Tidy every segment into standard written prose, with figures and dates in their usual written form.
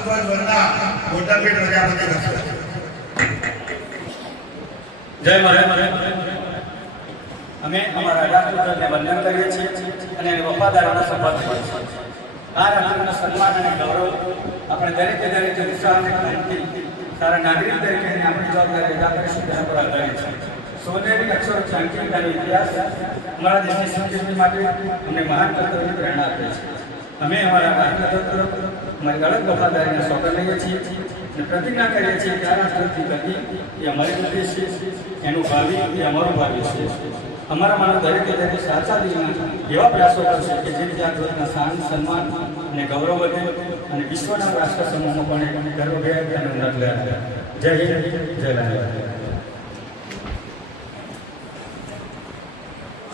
સરપંચ વરના ગોટાપેટ પ્રજાપતિ કરશે. જય મહારાજ. અમે અમારા રાષ્ટ્રધ્વજને વંદન કરીએ છીએ અને વફાદારીનો શપથ લઈએ છીએ. આ રાષ્ટ્રના સન્માન અને ગૌરવ આપણે દરેક ઉત્સાહ અને પ્રેમથી સારા નાગરિક તરીકે આપણી જવાબદારી અદા કરીશું તેના પર આધારિત છે. સોનેરી અક્ષરો અંકિતનો ઇતિહાસ અમારા દેશની સમૃદ્ધિ માટે અમને મહાન કર્તવ્યની પ્રેરણા આપે છે. અમે અમારા રાષ્ટ્રધ્વજ અમારી અલગ વફાદારીને સોંપી લઈએ છીએ અને પ્રતિજ્ઞા કરીએ છીએ કે આ રાષ્ટ્રની ગતિ એ અમારી ગતિ છે, એનું ભાવિ એ અમારું ભાવિ છે. અમારામાંના દરેકે સાચા દિલના એવા પ્રયાસો કરશે કે જેથી આ ધ્વજના શાન સન્માન અને ગૌરવ વધે અને વિશ્વના રાષ્ટ્ર સમૂહમાં પણ એક ગર્વભેર અને ઉન્નત લે. જય હિન્દ, જય ભારત.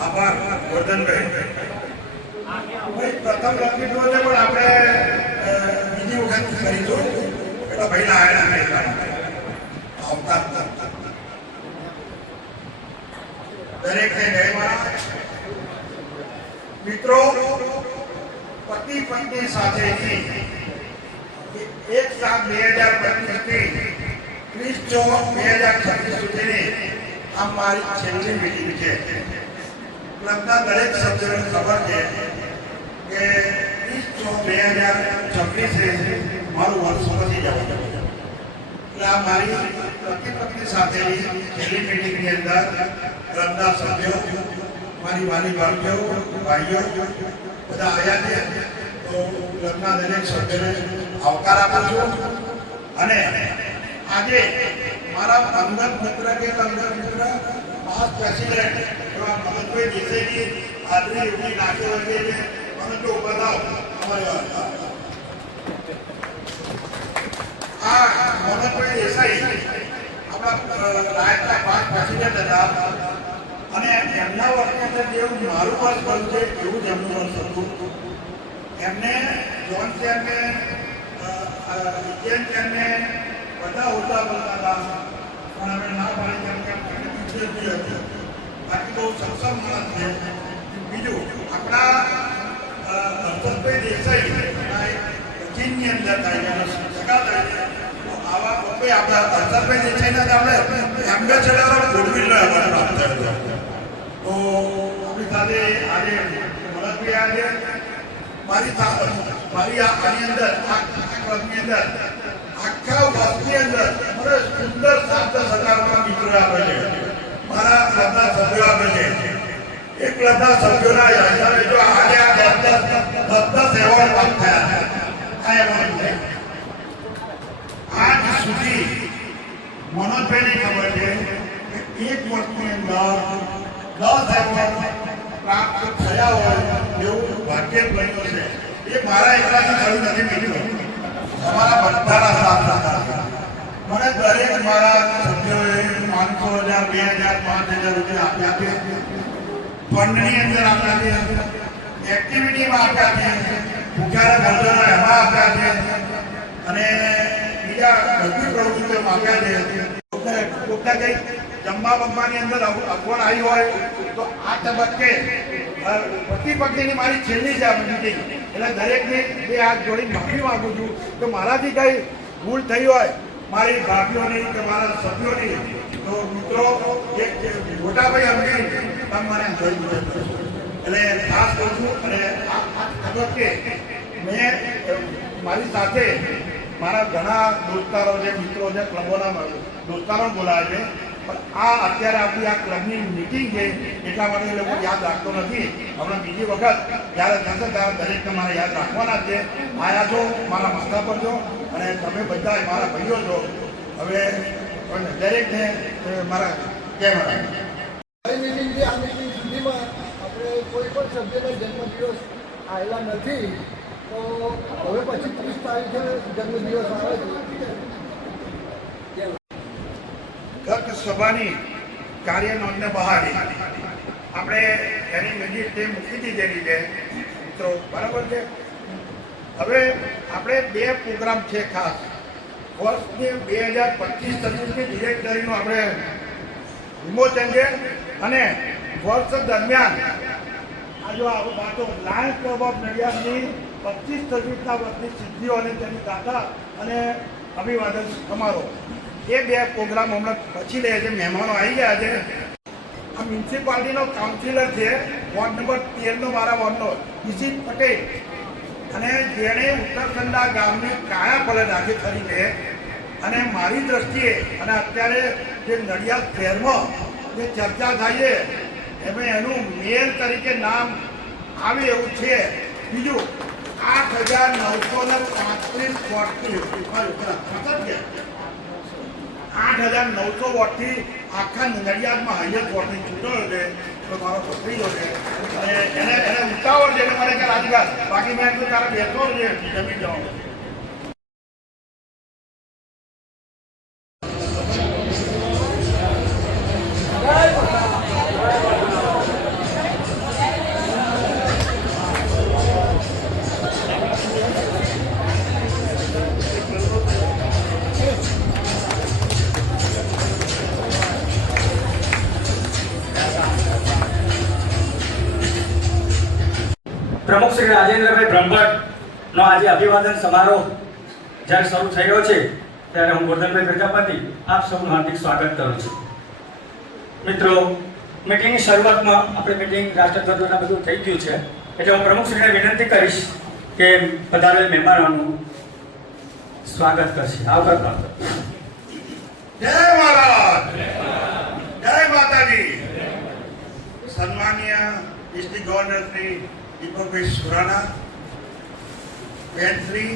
આભાર વર્ધનભાઈ. પ્રથમ લખી દો પણ આપણે બીજી વખત કરીશું. પેલા ભાઈના આયલા આવતા દરેકને જય મહારાજ. મિત્રો, પતિ પત્ની સાથેની 1/7/2025 થી 30/6/2026 સુધીની આ મારી છેલ્લી મીટિંગ છે. ક્લબના દરેક સભ્યોને ખબર છે કે 30/6/2026 મારું વર્ષ પતી જવાનું. એટલે આ મારી પતિ પત્ની સાથેની છેલ્લી મીટિંગની અંદર ક્લબના સભ્યો, મારી વાલી ભાઈઓ બધા આવ્યા છે. તો ક્લબના દરેક સભ્યોને આવકાર આપું છું. અને આજે મારા અંગત મિત્ર કે અંગત મિત્ર પાસ પ્રેસિડેન્ટ એવા મનોજભાઈ દેસાઈની હાજરી ઉભી નાખે વગેરે મનોજ ઉભા થાવ. આ મનોજભાઈ દેસાઈ આપણા રાયતના પાસ પ્રેસિડેન્ટ હતા અને એમના વર્ષની અંદર જેવું મારું વર્ષ બન્યું છે એવું જ એમનું વર્ષ હતું. એમને જોન ચેરમેન, વિજયન ચેરમેન બધા હોદ્દા બોલતા હતા, પણ અમે ના પાડી કેમ હતી. બાકી બહુ સક્ષમ માણસ છે. બીજું આપણા હર્ષદભાઈ દેસાઈ ચીનની અંદર થાય સગા થાય. આવા બબ્બે આપણા હર્ષદભાઈ દેસાઈના આપણે એમ્બેસેડર ઓફ ગુડવિલનો એવોર્ડ પ્રાપ્ત થયો. તો આપણી સાથે આજે મનોજભાઈ આજે મારી આની અંદર આ ક્લબની અંદર આખા વર્ષની અંદર મને સુંદર 7-10 મિત્રો આપે છે. મારા ક્લબના સભ્યો આપે છે. એ ક્લબના સભ્યોના હિસાબે જો આજે આ 10 એવોર્ડ પ્રાપ્ત થયા. આ એવોર્ડ આજ સુધી મનોજભાઈને ખબર છે કે એક વર્ષની અંદર 10 એવોર્ડ પ્રાપ્ત થયા હોય એવું ભાગ્ય બન્યું છે. એ મારા એકલાથી થયું નથી, બીજું તમારા બધાના સાથ સહકાર. મને દરેક મારા સભ્યોએ 500,000, 2,000, 5,000 રૂપિયા આપ્યા છે. ફંડની અંદર આપ્યા છે, એક્ટિવિટીમાં આપ્યા છે, ભૂખ્યાને ભોજનો એમાં આપ્યા છે અને બીજા બધી પ્રવૃત્તિઓમાં આપ્યા છે. કોકના કંઈક જમવા બમવાની અંદર અગવડ આવી હોય તો આ તબક્કે પતિ પત્નીની મારી છેલ્લી છે આ મીટિંગ. એટલે દરેકને બે હાથ જોડી માફી માંગુ છું કે મારાથી કંઈ ભૂલ થઈ હોય મારી ભાભીઓની કે મારા સભ્યોની. તો મિત્રો એક મોટાભાઈ અમની તમે મને જોઈ એટલે ખાસ કહું છું. અને આ તબક્કે મેં મારી સાથે મારા ઘણા દોસ્તારો છે, મિત્રો છે, ક્લબોના દોસ્તારો બોલાવે છે. પણ આ અત્યારે આપણી આ ક્લબની મીટિંગ છે એટલા માટે એ લોકો યાદ રાખતો નથી. હમણાં બીજી વખત જ્યારે થશે ત્યારે દરેકને મારે યાદ રાખવાના છે. આયા છો, મારા માથા પર છો અને તમે બધા મારા ભાઈઓ છો. હવે દરેકને મારા જય મહારાજ. આ મીટિંગ સુધીમાં આપણે કોઈ પણ સભ્યનો જન્મદિવસ આવેલા નથી. તો હવે પછી 30 તારીખે જન્મદિવસ આવે છે. ગત સભાની કાર્યનોંધને બહાર આપણે એની નજીક તે મૂકી દીધેલી છે મિત્રો, બરાબર છે. હવે આપણે 2 પ્રોગ્રામ છે ખાસ. વર્ષની 2025-26ની ડિરેક્ટરીનું આપણે વિમોચન છે અને વર્ષ દરમિયાન આ જો વાતો લાયન્સ ક્લબ ઓફ નડિયાદની 25-26 વર્ષની સિદ્ધિઓ અને તેની ગાથા અને અભિવાદન સમારોહ એ બે પ્રોગ્રામ હમણાં પછી લે છે. મહેમાનો આવી ગયા છે. આ મ્યુનિસિપાલિટીનો કાઉન્સિલર છે વોર્ડ નંબર 13નો, મારા વોર્ડનો ઈશિત પટેલ, અને જેણે ઉત્તરખંડા ગામને કાયા પલટ નાખી ખરી છે. અને મારી દ્રષ્ટિએ અને અત્યારે જે નડિયાદ શહેરમાં જે ચર્ચા થાય છે એમાં એનું મેયર તરીકે નામ આવે એવું છે. બીજું 8,935 વોટથી 8,900 વોટથી આખા નડિયાદમાં હાઈએસ્ટ વોટની ચૂંટણો છે. તો મારો ભત્રીજો છે અને એને ઉતાવળ છે એટલે મને કે રાજગાર બાકી મેં તો તારા બેસો છે જમીન જવાનું. પ્રમુખ શ્રી રાજેન્દ્રભાઈ બ્રહ્મભટ્ટનો આજે અભિવાદન સમારોહ જ્યારે શરૂ થઈ રહ્યો છે ત્યારે હું ગોરધનભાઈ પ્રજાપતિ આપ સૌનું હાર્દિક સ્વાગત કરું છું. મિત્રો, મીટિંગની શરૂઆતમાં આપણે મીટિંગ રાષ્ટ્રધ્વજના બધું થઈ ગયું છે એટલે હું પ્રમુખશ્રીને વિનંતી કરીશ કે પધારેલ મહેમાનોનું સ્વાગત કરશે. આવકાર પ્રાપ્ત. જય મહારાજ, જય માતાજી. સન્માનીય ડિસ્ટ્રિક્ટ ગવર્નર શ્રી દીપકભાઈ સુરાણા, બેન શ્રી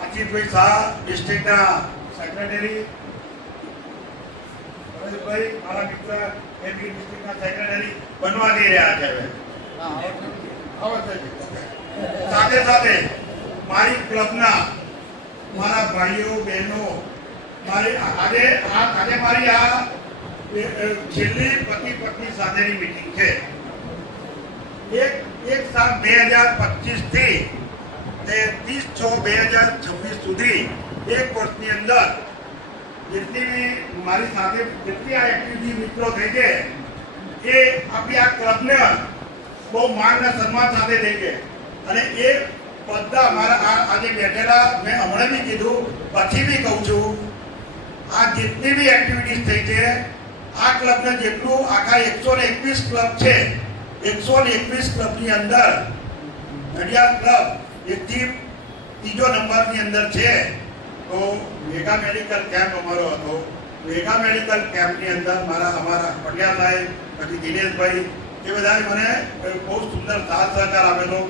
આચિતભાઈ શાહ, ડિસ્ટ્રિક્ટના સેક્રેટરી, રમેશભાઈ મારા મિત્ર એમપી ડિસ્ટ્રિક્ટના સેક્રેટરી બનવા જઈ રહ્યા છે હવે. સાથે સાથે મારી ક્લબના મારા ભાઈઓ બહેનો, મારી આજે મારી આ છેલ્લી પતિ પત્ની સાથેની મીટિંગ છે. એક સાલ 2025 થી તે 30/6/2026 સુધી એક વર્ષની અંદર જેટલી મારી સાથે જેટલી આ એક્ટિવિટી મિત્રો થઈ છે એ આપણી આ ક્લબને બહુ માન અને સન્માન સાથે થઈ છે. અને એ બધા મારા આજે બેઠેલા મેં હમણાં બી કીધું, પછી બી કહું છું, આ જેટલી બી એક્ટિવિટીઝ થઈ છે આ ક્લબને જેટલું આખા 121 ક્લબ છે, 121 ક્લબની અંદર નડિયાદ ક્લબ એકથી ત્રીજો નંબરની અંદર છે. તો મેગા મેડિકલ કેમ્પ અમારો હતો. મેગા મેડિકલ કેમ્પની અંદર અમારા પટિયા સાહેબ, પછી દિનેશભાઈ, એ બધાએ મને બહુ સુંદર સાથ સહકાર આપેલો.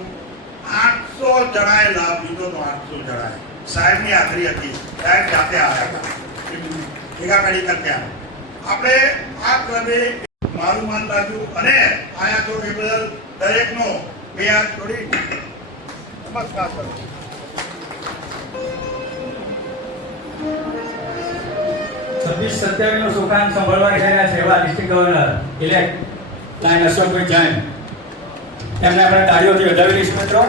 800 જણાએ લાભ લીધો તો 800 જણાએ. સાહેબની હાજરી હતી, સાહેબ જાતે આવ્યા હતા મેગા મેડિકલ કેમ્પ. આપણે આ ક્લબે મારું માન રાખ્યું અને આયા છો એ બદલ દરેકનો બે હાથ જોડી નમસ્કાર કરું. 26-27 નો સુકાન સંભાળવા રહ્યા છે એવા ડિસ્ટ્રિક્ટ ગવર્નર ઇલેક્ટ લાઈન અશોકભાઈ જૈન, એમને આપણે તાળીઓથી વધાવી મિત્રો.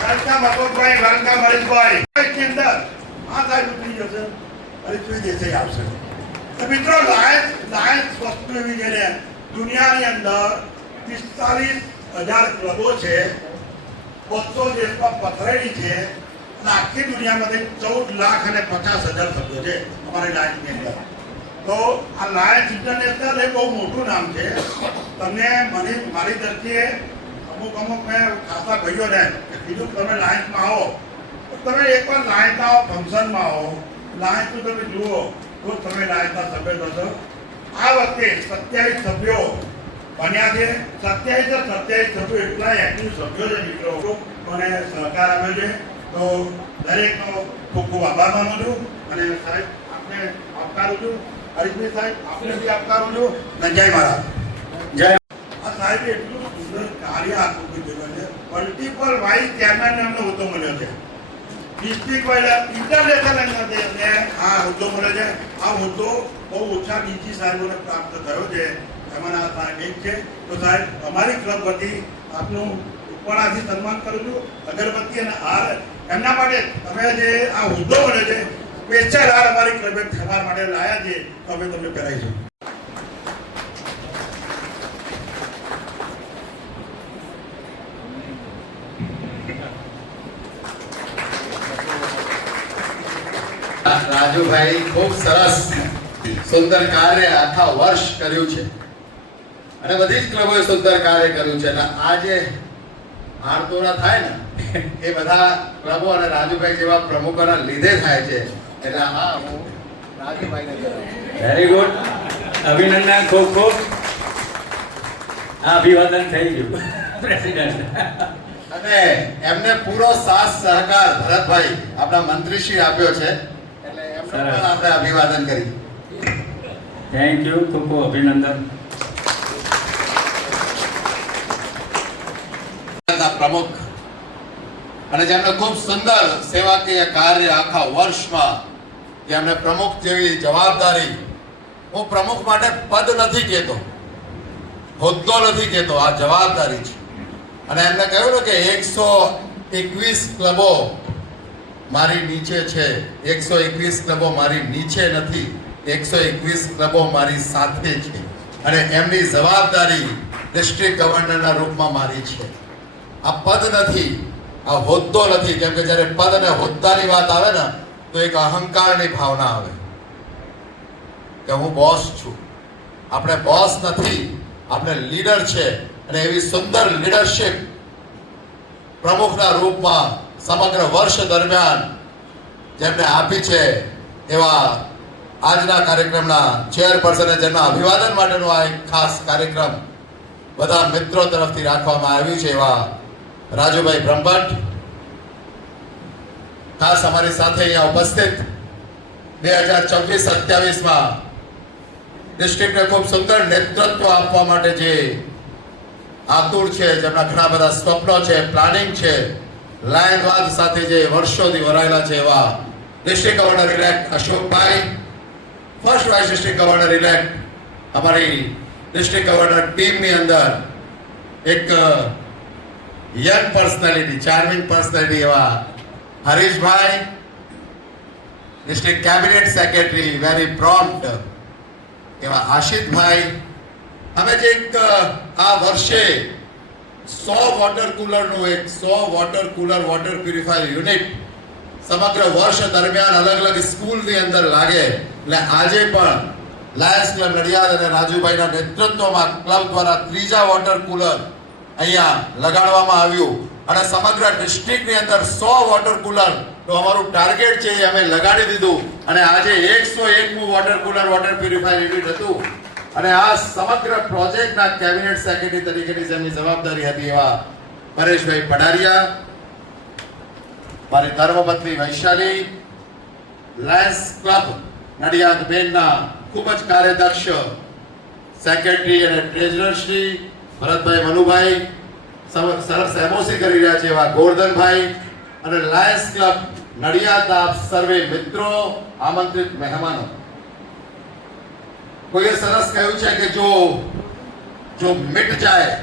વેલકમ અશોકભાઈ, વેલકમ હરીશભાઈ. ની અંદર આ સાહેબ ઉતરી જશે, હરીશભાઈ દેસાઈ આવશે. તો મિત્રો, લાયન્સ વસ્તુ એવી છે ને, દુનિયાની અંદર 45,000 ક્લબો છે, 200 દેશમાં પથરેલી છે અને આખી દુનિયામાંથી 14,50,000 સભ્યો છે અમારી લાયન્સની અંદર. તો આ લાયન્સ ઇન્ટરનેશનલ એ બહુ મોટું નામ છે. તમને મારી દ્રષ્ટિએ અમુક મેં ખાસા ભાઈઓને કીધું તમે લાયન્સમાં આવો, તમે એકવાર લાયન્સના ફંક્શનમાં આવો, લાયન્સનું તમે જુઓ તો તમે લાયન્સના સભ્ય થશો. આ વખતે 27 સભ્યો બન્યા છે. 27 સભ્યો એટલા એક્ટિવ સભ્યો છે મિત્રો, મને સહકાર આપ્યો છે. તો દરેકનો ખૂબ ખૂબ આભાર માનું છું અને સાહેબ આપને આવકારું છું. હરીશભાઈ સાહેબ આપને બી આવકારું છું. જય મહારાજ. જય. આ સાહેબે એટલું સુંદર કાર્ય આપવું કીધું છે. મલ્ટિપલ વાઇસ ચેરમેન અમને હોદ્દો મળ્યો છે. ડિસ્ટ્રિક્ટ વાઇઝ ઇન્ટરનેશનલ અંદર આ હોદ્દો મળ્યો છે. આ હોદ્દો બહુ ઓછા ડીજી સાહેબોને પ્રાપ્ત થયો છે. એમાંના આ સાહેબ એક છે. તો સાહેબ અમારી ક્લબ વતી આપનું ઉપરથી સન્માન કરું છું. અગરબત્તી અને હાર એમના માટે તમે જે આ હોદ્દો મળ્યો છે, સ્પેશિયલ હાર અમારી ક્લબે તમારા માટે લાયા છે, તો અમે તમને પહેરાવીશું. રાજુભાઈ ખૂબ સરસ સુંદર કાર્ય આખા વર્ષ કર્યું છે અને બધી જ ક્લબોએ સુંદર કાર્ય કર્યું છે અને આ જે આરતોરા થાય ને એ બધા ક્લબો અને રાજુભાઈ જેવા પ્રમુખોના લીધે થાય છે એટલે હા હું રાજુભાઈને કહેવાય. વેરી ગુડ, અભિનંદન, ખૂબ ખૂબ. આ અભિવાદન થઈ ગયું પ્રેસિડેન્ટ. અને એમને પૂરો સાથ સહકાર ભરતભાઈ આપણા મંત્રીશ્રી આપ્યો છે એટલે એમને પણ આપણે અભિવાદન કરી. થેન્ક યુ, ખૂબ ખૂબ અભિનંદન. પ્રમુખ અને જેમને ખૂબ સુંદર સેવાકીય કાર્ય આખા વર્ષમાં જેમને પ્રમુખ જેવી જવાબદારી, હું પ્રમુખ માટે પદ નથી કહેતો, હોદ્દો નથી કહેતો, આ જવાબદારી છે. અને એમને કહ્યું ને કે 121 ક્લબો મારી નીચે છે, 121 ક્લબો મારી નીચે નથી, 121 ક્લબો મારી સાથે છે અને એમની જવાબદારી ડિસ્ટ્રિક્ટ ગવર્નરના રૂપમાં મારી છે. આ પદ નથી, આ હોદ્દો નથી. કેમ કે જ્યારે પદ અને હોદ્દાની વાત આવે ને તો એક અહંકારની ભાવના આવે કે હું બોસ છું. આપણે બોસ નથી, આપણે લીડર છે. અને એવી સુંદર લીડરશિપ પ્રમુખના રૂપમાં સમગ્ર વર્ષ દરમિયાન જેમને આપી છે એવા આજના કાર્યક્રમના ચેરપર્સને જેમના અભિવાદન માટેનો આ એક ખાસ કાર્યક્રમ બધા મિત્રો તરફથી રાખવામાં આવ્યું છે એવા રાજુભાઈ બ્રહ્મભટ્ટ ખાસ અમારી સાથે અહીંયા ઉપસ્થિત 2024-27માં ડિસ્ટ્રિક્ટને ખૂબ સુંદર નેતૃત્વ આપવા માટે જે આતુર છે, જેમના ઘણા બધા સ્વપ્નો છે, પ્લાનિંગ છે, લાયનવાદ સાથે જે વર્ષોથી વરાયેલા છે એવા district governor elect Ashokbhai, first vice district governor elect અમારી ડિસ્ટ્રિક્ટ ગવર્નર ટીમની અંદર એક યંગ પર્સનાલિટી, ચાર્મિંગ પર્સનાલિટી એવા Harishbhai, district cabinet secretary very prompt એવા આશિતભાઈ. અમે જે એક આ વર્ષે 100 વોટર કુલરનું એક 100 water cooler water purifier unit સમગ્ર વર્ષ દરમિયાન અલગ અલગ સ્કૂલની અંદર લાગે એટલે આજે પણ લાયન્સ ક્લબ નડિયાદ અને રાજુભાઈના નેતૃત્વમાં ક્લબ દ્વારા ત્રીજા વોટર કુલર અહીંયા લગાડવામાં આવ્યું અને સમગ્ર ડિસ્ટ્રિક્ટની અંદર 100 વોટર કુલર તો અમારું ટાર્ગેટ છે એ અમે લગાડી દીધું અને આજે 101મું water cooler water purifier unit હતું. અને આ સમગ્ર પ્રોજેક્ટના કેબિનેટ સેક્રેટરી તરીકેની જેમની જવાબદારી હતી એવા પરેશભાઈ પડારિયા, મારી ધર્મપત્ની વૈશાલી, લાયન્સ ક્લબ નડિયાદ બેનના ખૂબ જ કાર્યદક્ષ સેક્રેટરી અને ટ્રેઝરર શ્રી ભરતભાઈ મનુભાઈ, સરસ એમઓસી કરી રહ્યા છે એવા ગોરધનભાઈ અને લાયન્સ ક્લબ નડિયાદના આપ સર્વે મિત્રો, આમંત્રિત મહેમાનો. કોઈએ સરસ કહ્યું છે કે જો મિટ જાય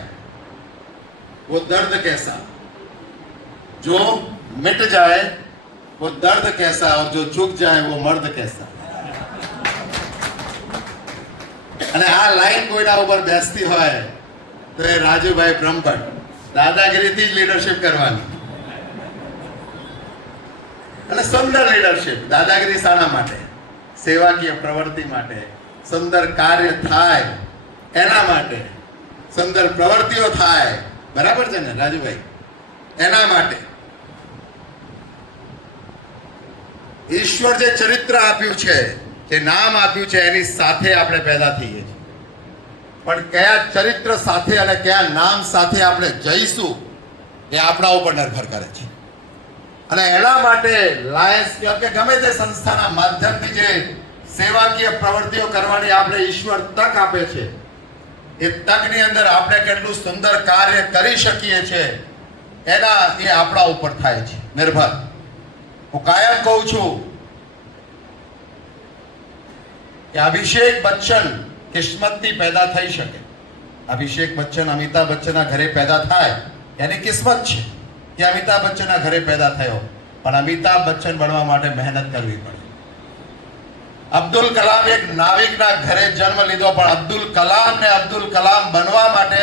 वो दर्द कैसा, जो मिट जाए वो दर्द कैसा और जो झुक जाए वो मर्द कैसा. અને આ લાઈન કોઈના ઉપર બેસતી હોય તો એ રાજુભાઈ બ્રહ્મભટ્ટ. દાદાગીરીથી જ લીડરશિપ કરવાની અને સુંદર લીડરશિપ. દાદાગીરી શાના માટે? સેવાકીય પ્રવૃત્તિ માટે, સુંદર કાર્ય થાય એના માટે, સુંદર પ્રવૃત્તિઓ થાય, બરાબર છે ને રાજુભાઈ? એના માટે ઈશ્વર જે ચરિત્ર આપ્યું છે, જે નામ આપ્યું છે, એની સાથે આપણે પેદા થઈએ છીએ. પણ કયા ચરિત્ર સાથે અને કયા નામ સાથે આપણે જઈશું એ આપણા ઉપર નિર્ભર કરે છે. અને એના માટે લાયન્સ ક્લબ કે ગમે તે સંસ્થાના માધ્યમથી જે સેવાકીય પ્રવૃત્તિઓ કરવાની આપણે ઈશ્વર તક આપે છે, એ તકની અંદર આપણે કેટલું સુંદર કાર્ય કરી શકીએ છીએ એના એ આપણા ઉપર થાય છે નિર્ભર. હું કાયમ કહું છું કે અભિષેક બચ્ચન કિસ્મતથી પેદા થઈ શકે. અભિષેક બચ્ચન અમિતાભ બચ્ચનના ઘરે પેદા થાય એની કિસ્મત છે કે અમિતાભ બચ્ચનના ઘરે પેદા થયો, પણ અમિતાભ બચ્ચન બનવા માટે મહેનત કરવી પડે. અબ્દુલ કલામ એક નાવિકના ઘરે જન્મ લીધો, પણ અબ્દુલ કલામ બનવા માટે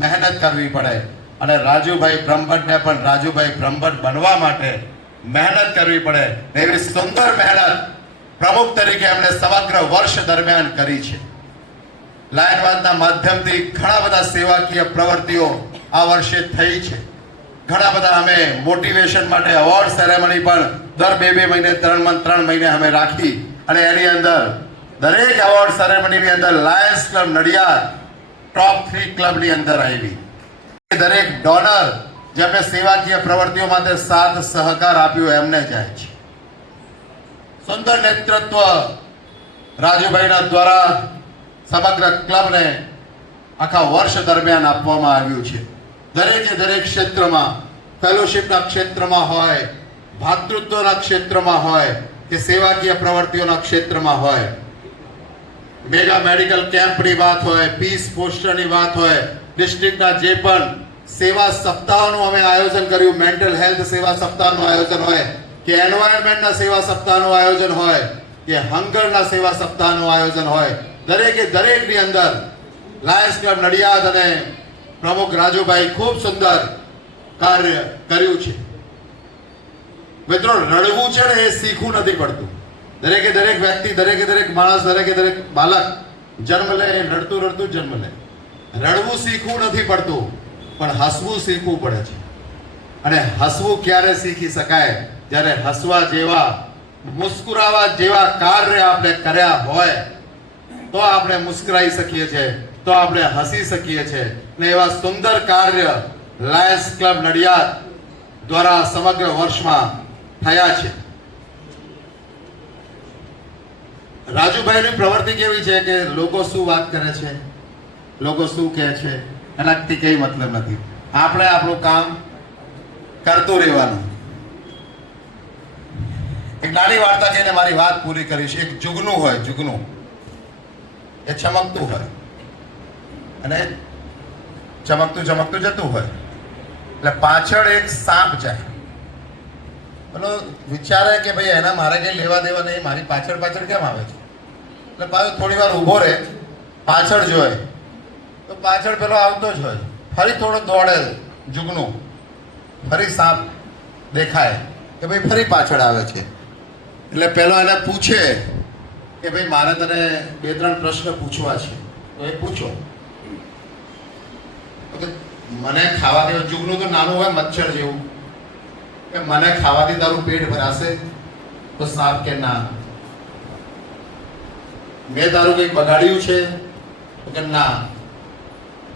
મહેનત કરવી પડે. અને રાજુભાઈ બ્રહ્મભટ્ટને પણ રાજુભાઈ બ્રહ્મભટ્ટ બનવા માટે મહેનત કરવી પડે. એવી સુંદર મહેનત પ્રમુખ તરીકે એમણે સમગ્ર વર્ષ દરમિયાન કરી છે. લાયનવાદના માધ્યમથી ઘણા બધા સેવાકીય પ્રવૃત્તિઓ આ વર્ષે થઈ છે. ઘણા બધા અમે મોટિવેશન માટે એવોર્ડ સેરેમની પણ દર 2 મહિને 3 મહિને અમે રાખી અને એની અંદર દરેક એવોર્ડ સેરેમનીની અંદર લાયન્સ ક્લબ નડિયાદ ટોપ 3 ક્લબની અંદર આવી. દરેક ડોનર જેમને સેવાકીય પ્રવૃત્તિઓ માટે સાથ સહકાર આપ્યો એમને જાય છે. સુંદર નેતૃત્વ રાજુભાઈના દ્વારા સમગ્ર ક્લબને આખા વર્ષ દરમિયાન આપવામાં આવ્યું છે. દરેક ક્ષેત્રમાં, ફેલોશિપના ક્ષેત્રમાં હોય, ભાતૃત્વના ક્ષેત્રમાં હોય કે સેવાકીય પ્રવૃત્તિઓના ક્ષેત્રમાં હોય, મેગા મેડિકલ કેમ્પની વાત હોય, પીસ પોસ્ટરની વાત હોય, ડિસ્ટ્રિક્ટના જે પણ સેવા સપ્તાહનું અમે આયોજન કર્યું, મેન્ટલ હેલ્થ સેવા સપ્તાહનું આયોજન હોય કે એન્વાયરમેન્ટના સેવા સપ્તાહનું આયોજન હોય કે હંગરના સેવા સપ્તાહનું આયોજન હોય, દરેકની અંદર લાયન્સ ક્લબ નડિયાદ અને પ્રમુખ રાજુભાઈ ખૂબ સુંદર કાર્ય કર્યું છે. મિત્રો, રડવું છે ને એ શીખવું નથી પડતું. દરેક વ્યક્તિ, દરેક માણસ, દરેક બાળક જન્મ લે એ રડતું જન્મ લે. રડવું શીખવું નથી પડતું, પણ હસવું શીખવું પડે છે. અને હસવું ક્યારે શીખી શકાય? જ્યારે હસવા જેવા, મુસ્કુરાવા જેવા કાર્ય આપણે કર્યા હોય તો આપણે મુસ્કરાઈ શકીએ છીએ, તો આપણે હસી શકીએ છીએ. ને એવા સુંદર કાર્ય લાયન્સ ક્લબ નડિયાદ દ્વારા સમગ્ર વર્ષમાં થયા છે. રાજુભાઈની પ્રવૃત્તિ કેવી છે કે લોકો શું વાત કરે છે, લોકો શું કહે છે એનાથી કઈ મતલબ નથી. આપણે આપણું કામ કરતું રહેવાનું. એક નાની વાર્તા કહીને મારી વાત પૂરી કરીશ. એક જુગનું હોય, જુગનું એ ચમકતું હોય અને ચમકતું જતું હોય એટલે પાછળ એક સાપ જાય. પેલો વિચારે કે ભાઈ એના મારે કઈ લેવા દેવા નહીં, મારી પાછળ કેમ આવે છે? એટલે પાછો થોડી વાર ઊભો રહે, પાછળ જોય તો પાછળ પેલો આવતો જ હોય. ફરી થોડો દોડે જુગનું, ફરી સાપ દેખાય કે ભાઈ ફરી પાછળ આવે છે. એટલે પેલો એને પૂછે કે ભાઈ મારે તને 2-3 પ્રશ્ન પૂછવા છે. તો એ પૂછો. મને ખાવાથી, જુગનું તો નાનું હોય મચ્છર જેવું, કે મને ખાવાથી તારું પેટ ભરાશે? તો સાપ કે ના. મેં તારું કંઈક બગાડ્યું છે? તો કે ના.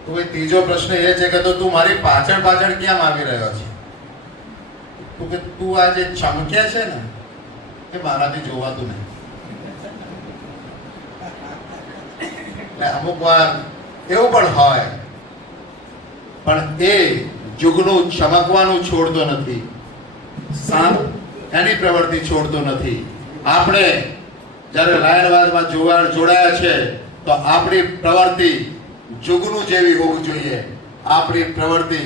તો ભાઈ ત્રીજો પ્રશ્ન એ છે કે તો તું મારી પાછળ કેમ આવી રહ્યો છે? તો કે તું આ જે ચમકે છે ને એ મારાથી જોવાતું નહીં. એટલે અમુક વાર એવું પણ હોય, પણ એ જુગનું ચમકવાનું છોડતો નથી, સાપ એની પ્રવૃત્તિ છોડતો નથી. આપણે જ્યારે લાયનવાદમાં જોડાયા છે તો આપણી પ્રવૃત્તિ જુગનું જેવી હોવી જોઈએ, આપણી પ્રવૃત્તિ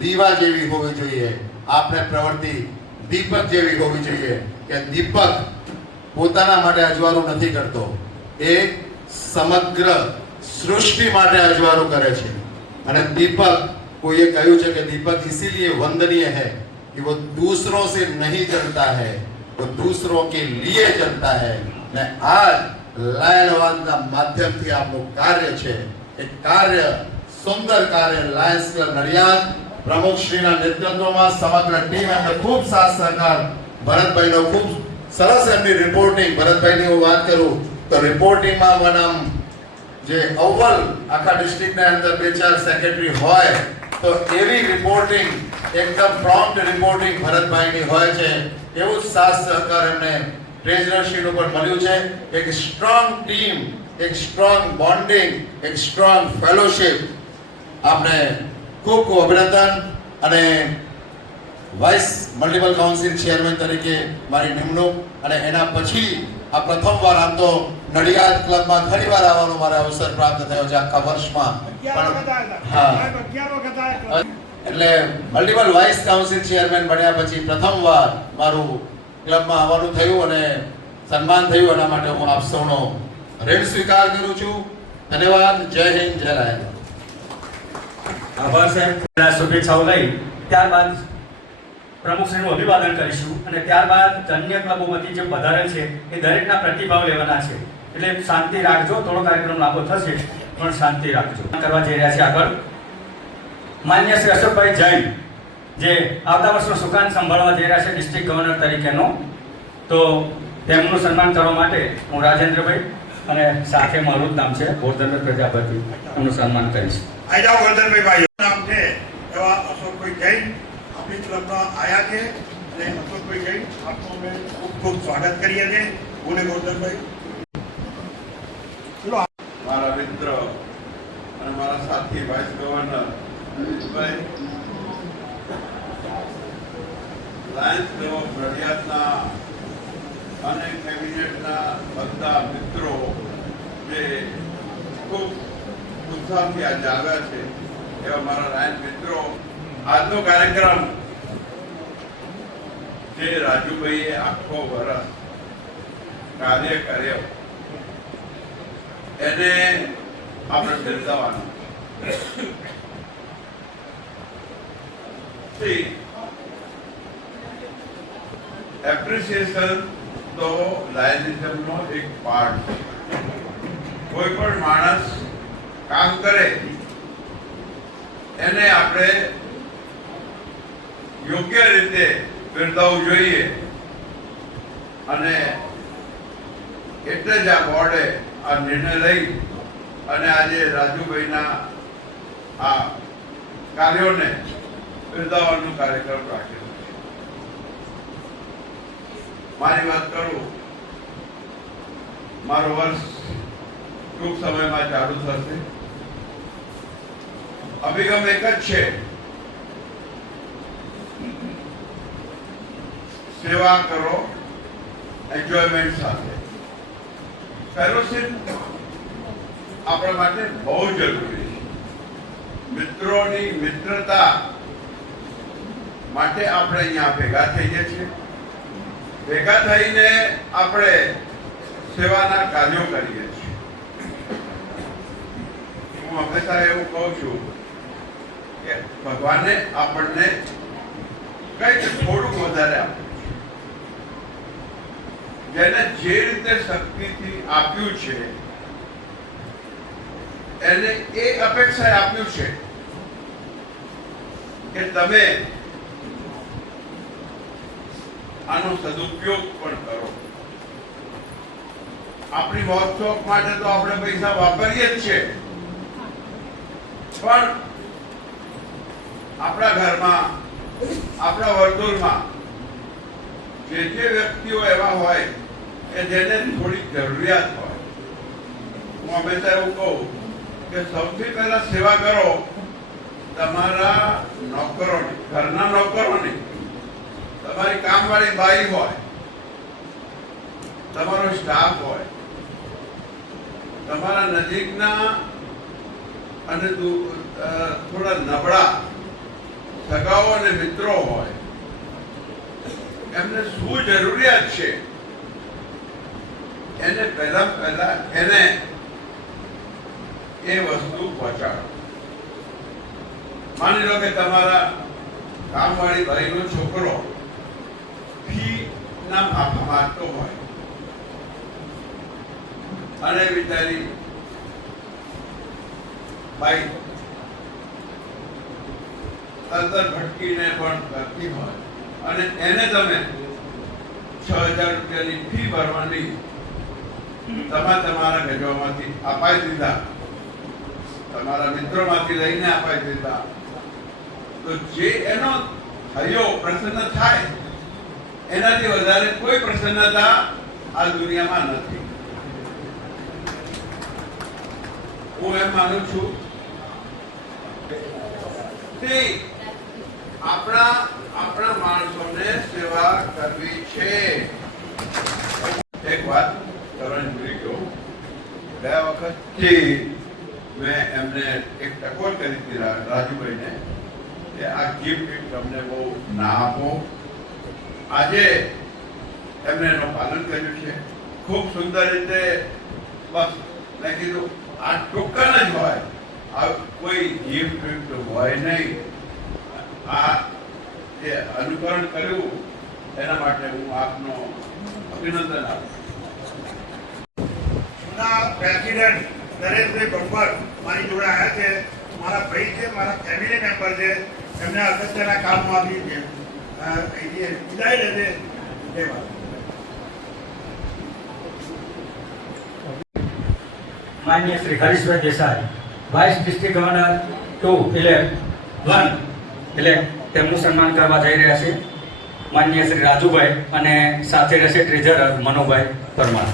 દીવા જેવી હોવી જોઈએ, આપણે પ્રવૃત્તિ દીપક જેવી હોવી જોઈએ કે દીપક પોતાના માટે અજવાળું નથી કરતો, એ સમગ્ર સૃષ્ટિ માટે અજવાળું કરે છે. અને દીપક, કોઈએ કહ્યું છે કે દીपक इसीलिए वंदनीय है कि वो दूसरों से नहीं जलता है, वो दूसरों के लिए जलता है. ને આજ લાયનવાદના માધ્યમથી આપણું કાર્ય છે, એ કાર્ય, સુંદર કાર્ય લાયન્સ ક્લબ નડિયાદ પ્રમુખ શ્રીના નેતૃત્વમાં સમગ્ર ટીમ, એમને ખૂબ સાથ સહકાર, ભરતભાઈનો ખૂબ સરસ એમની રિપોર્ટિંગ. ભરતભાઈની હું વાત કરું તો રિપોર્ટિંગમાં બનામ જે અવ્વલ આખા ડિસ્ટ્રિક્ટના અંદર 2-4 સેક્રેટરી હોય તો એવી રિપોર્ટિંગ, એકદમ પ્રોમ્પ્ટ રિપોર્ટિંગ ભરતભાઈની હોય છે. એવું જ સાથ સહકાર એમને ટ્રેઝરરશીપ ઉપર મળ્યું છે. એક સ્ટ્રોંગ ટીમ, એક સ્ટ્રોંગ બોન્ડિંગ, એક સ્ટ્રોંગ ફેલોશિપ. આપણે ખૂબ અભિનંદન. અને વાઇસ મલ્ટિપલ કાઉન્સિલ ચેરમેન તરીકે મારી નિમણૂક, અને એના પછી આ પ્રથમવાર, આમ તો નડિયાદ ક્લબમાં ઘણીવાર આવવાનો મારે અવસર પ્રાપ્ત થયો છે આખા વર્ષમાં. એટલે મલ્ટિપલ વાઇસ કાઉન્સિલ ચેરમેન બન્યા પછી પ્રથમવાર મારું ક્લબમાં આવવાનું થયું અને સન્માન થયું. એના માટે હું આપ સૌનો ઋણ સ્વીકાર કરું છું. ધન્યવાદ. જય હિન્દ, જય લાયન. આભાર સાહેબ. શુભેચ્છાઓ લઈ ત્યારબાદ પ્રમુખશ્રીનું અભિવાદન કરીશું અને ત્યારબાદ અન્ય ક્લબોમાંથી જે પધારેલ છે એ દરેકના પ્રતિભાવ લેવાના છે. એટલે શાંતિ રાખજો, થોડો કાર્યક્રમ લાંબો થશે પણ શાંતિ રાખજો. કરવા જઈ રહ્યા છે આગળ માન્ય શ્રી અશોકભાઈ જૈન, જે આવતા વર્ષનો સુકાન સંભાળવા જઈ રહ્યા છે ડિસ્ટ્રિક્ટ ગવર્નર તરીકેનો. તો તેમનું સન્માન કરવા માટે હું રાજેન્દ્રભાઈ અને સાથે મારું જ નામ છે ગોરધનભાઈ પ્રજાપતિ, એમનું સન્માન કરીશ. આઈ જાઓ ગોરધનભાઈ ભાઈ. નામ છે એવા અશોકભાઈ જૈન આપણી ક્લબમાં આવ્યા છે અને અશોકભાઈ જૈન આપનું અમે ખૂબ ખૂબ સ્વાગત કરીએ છીએ. બોલે ગોરધનભાઈ. મારા મિત્ર અને મારા સાથી vice governor Anilbhai, lions club of નડિયાદના અને કેબિનેટના બધા મિત્રો જે ખૂબ ઉત્સાહથી આજે આવ્યા છે એવા મારા લાયન્સ મિત્રો, આજનો કાર્યક્રમ જે રાજુભાઈએ આખો વર્ષ કાર્ય કર્યો એને આપણે બિરદાવવાનું. એપ્રિસિએશન તો લાયનિઝમનો એક પાર્ટ છે. કોઈ પણ માણસ કામ કરે એને આપણે યોગ્ય રીતે બિરદાવવું જોઈએ અને એટલે જ આ બોર્ડે આ નિર્ણય લઈ અને આજે રાજુભાઈના આ કાર્યોને બિરદાવવાનો કાર્યક્રમ રાખેલો છે. મારી વાત કરું, મારું વર્ષ ટૂંક સમયમાં ચાલુ થશે. અભિગમ એક જ છે, સેવા કરો એન્જોયમેન્ટ સાથે. ફેલોશિપ આપણા માટે બહુ જરૂરી છે. મિત્રોની મિત્રતા માટે આપણે અહીંયા ભેગા થઈએ છીએ. ભેગા થઈને આપણે સેવાના કાર્યો કરીએ છીએ. હું હંમેશા એવું કહું છું કે ભગવાને આપણને કંઈક થોડુંક વધારે આપ્યું છે. જેને જે રીતે શક્તિથી આપ્યું છે એને એ અપેક્ષાએ આપ્યું છે કે તમે આનો સદુપયોગ પણ કરો. આપણી મોજ શોખ માટે તો આપણે પૈસા વાપરીએ જ છે, પણ આપણા ઘરમાં, આપણા વર્તુળમાં જે વ્યક્તિઓ એવા હોય કે જેને થોડી જરૂરિયાત હોય, હું હંમેશા એવું કહું કે સૌથી પહેલા સેવા કરો તમારા નોકરોની, ઘરના નોકરોની. તમારી કામવાળી બાઈ હોય, તમારો સ્ટાફ હોય, તમારા નજીકના અને થોડા નબળા સગાઓ અને મિત્રો હોય, એમને શું જરૂરિયાત છે એને પહેલા એને એ વસ્તુ પહોંચાડો. માની લો કે તમારા કામવાળી ભાઈનો છોકરો ફી ના માફા માંગતો હોય અને બિચારી બાઈ તરતર ભટકીને પણ કરતી હોય અને એને તમે 6,000 રૂપિયાની ફી ભરવાની તમારા ગજવામાંથી અપાઈ દીધા, તમારા મિત્રોમાંથી લઈને અપાઈ દીધા, તો જે એનો થયો પ્રસન્ન થાય એનાથી વધારે કોઈ પ્રસન્નતા આ દુનિયામાં નથી. હું એમ માનું છું કે આપણા માણસોને સેવા કરવી છે. એક વાત કરવાની ભૂલી ગયો. ગયા વખતથી મેં એમને એક ટકોર કરી હતી રાજુભાઈને કે આ ગિફ્ટ તમને બહુ ના આપો. આજે એમને એનું પાલન કર્યું છે ખૂબ સુંદર રીતે. બસ મેં કીધું આ ટોકન જ હોય, આ કોઈ ગિફ્ટ હોય નહીં. આ જે અનુકરણ કર્યું એના માટે હું આપનો અભિનંદન આપું. જૂના પ્રેસિડેન્ટ નરેશભાઈ બબ્બર મારી જોડે આવ્યા છે. મારા ભાઈ છે, મારા ફેમિલી મેમ્બર છે. એમને અગત્યના કામમાં આપી છે. વિદાય લેજે. ધન્યવાદ. માનનીય Shri Harishbhai Desai, vice district governor 2-1 એટલે તેમનું સન્માન કરવા જઈ રહ્યા છે. માનનીય શ્રી રાજુભાઈ અને સાથે રહેશે ટ્રેઝરર મનોભાઈ પરમાર.